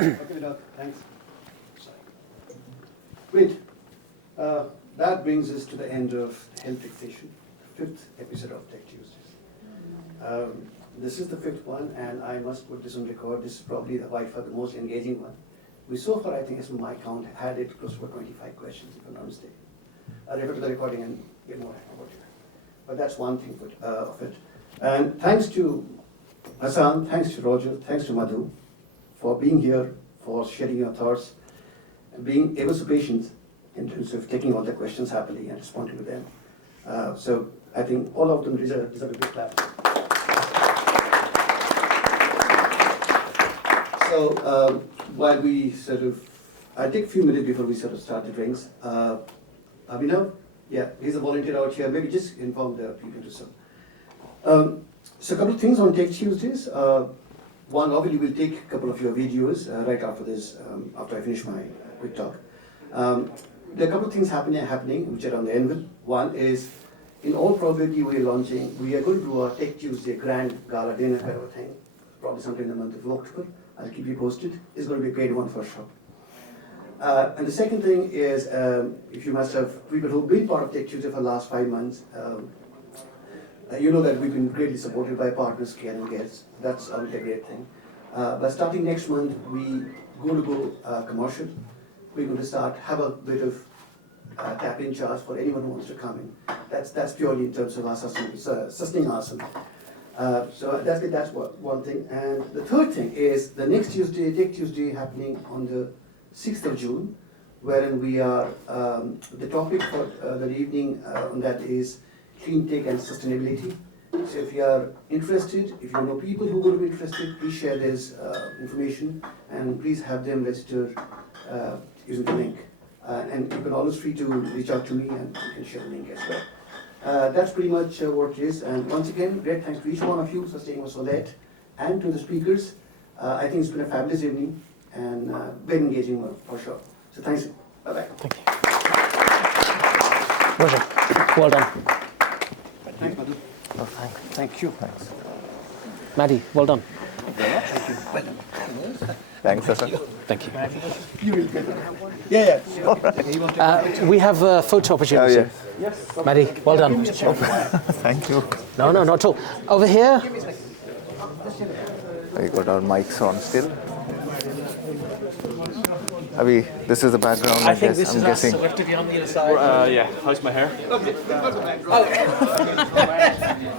Okay, Doc. Thanks. Great. That brings us to the end of HealthTech session, the 5th episode of Tech Tuesdays. This is the 5th one, and I must put this on record. This is probably by far the most engaging one. We so far, I think, as my count, had it close to 25 questions, if I'm not mistaken. I'll refer to the recording and get more about it. But that's one thing of it. And thanks to Hassan, thanks to Roger, thanks to Madhu for being here, for sharing your thoughts, and being ever so patient in terms of taking all the questions happily and responding to them. So I think all of them deserve a big clap. So while we I'll take a few minutes before we start the drinks. Abhinav? Yeah, he's a volunteer out here. Maybe just inform the people to some. So a couple of things on Tech Tuesdays. One, obviously, we'll take a couple of your videos right after this, after I finish my quick talk. There are a couple of things happening which are on the anvil. One is, in all probability, we are going to do a Tech Tuesday grand gala dinner kind of a thing, probably sometime in the month of October. I'll keep you posted. It's going to be a great one for sure. And the second thing is, if you must have, people who've been part of Tech Tuesday for the last 5 months, you know that we've been greatly supported by partners, Care and Guests. That's obviously a great thing. But starting next month, we going to go commercial. We're going to have a bit of tap-in charge for anyone who wants to come in. That's purely in terms of our sustaining ourselves. So that's one thing. And the third thing is the next Tuesday, Tech Tuesday, happening on the 6th of June, wherein we are, the topic for the evening on that is clean tech and sustainability. So if you are interested, if you know people who will be interested, please share this information and please have them register using the link. And you can always free to reach out to me and you can share the link as well. That's pretty much what it is. And once again, great thanks to each one of you for staying so late and to the speakers. I think it's been a fabulous evening and very engaging one for sure. So thanks. Bye-bye. Thank you. Roger, well done. Thanks, Madhu. Oh, thank you. Thanks. Maddie, well done. Thank you. Well done. Thanks, Hassan. Thank you. You will get it. Yeah. We have a photo opportunity. Oh, Yes. Maddie, well done. Thank you. No, not at all. Over here. We got our mics on still. Abhi, this is the background, I think guess. this I'm is guessing. us, so we have to be on the other side. Yeah, how's my hair?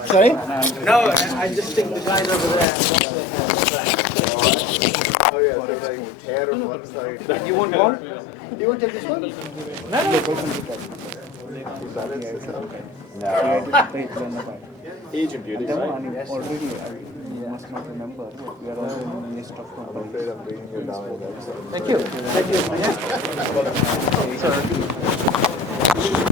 Sorry? No, I just think the guys over there. Oh yeah, so like hair on one side. You want one? You want to take this one? Balance this out. Age and beauty, right? Yes. Already, you must not remember. We are also in the list of I'm afraid I'm bringing you down. Thank you. Thank you.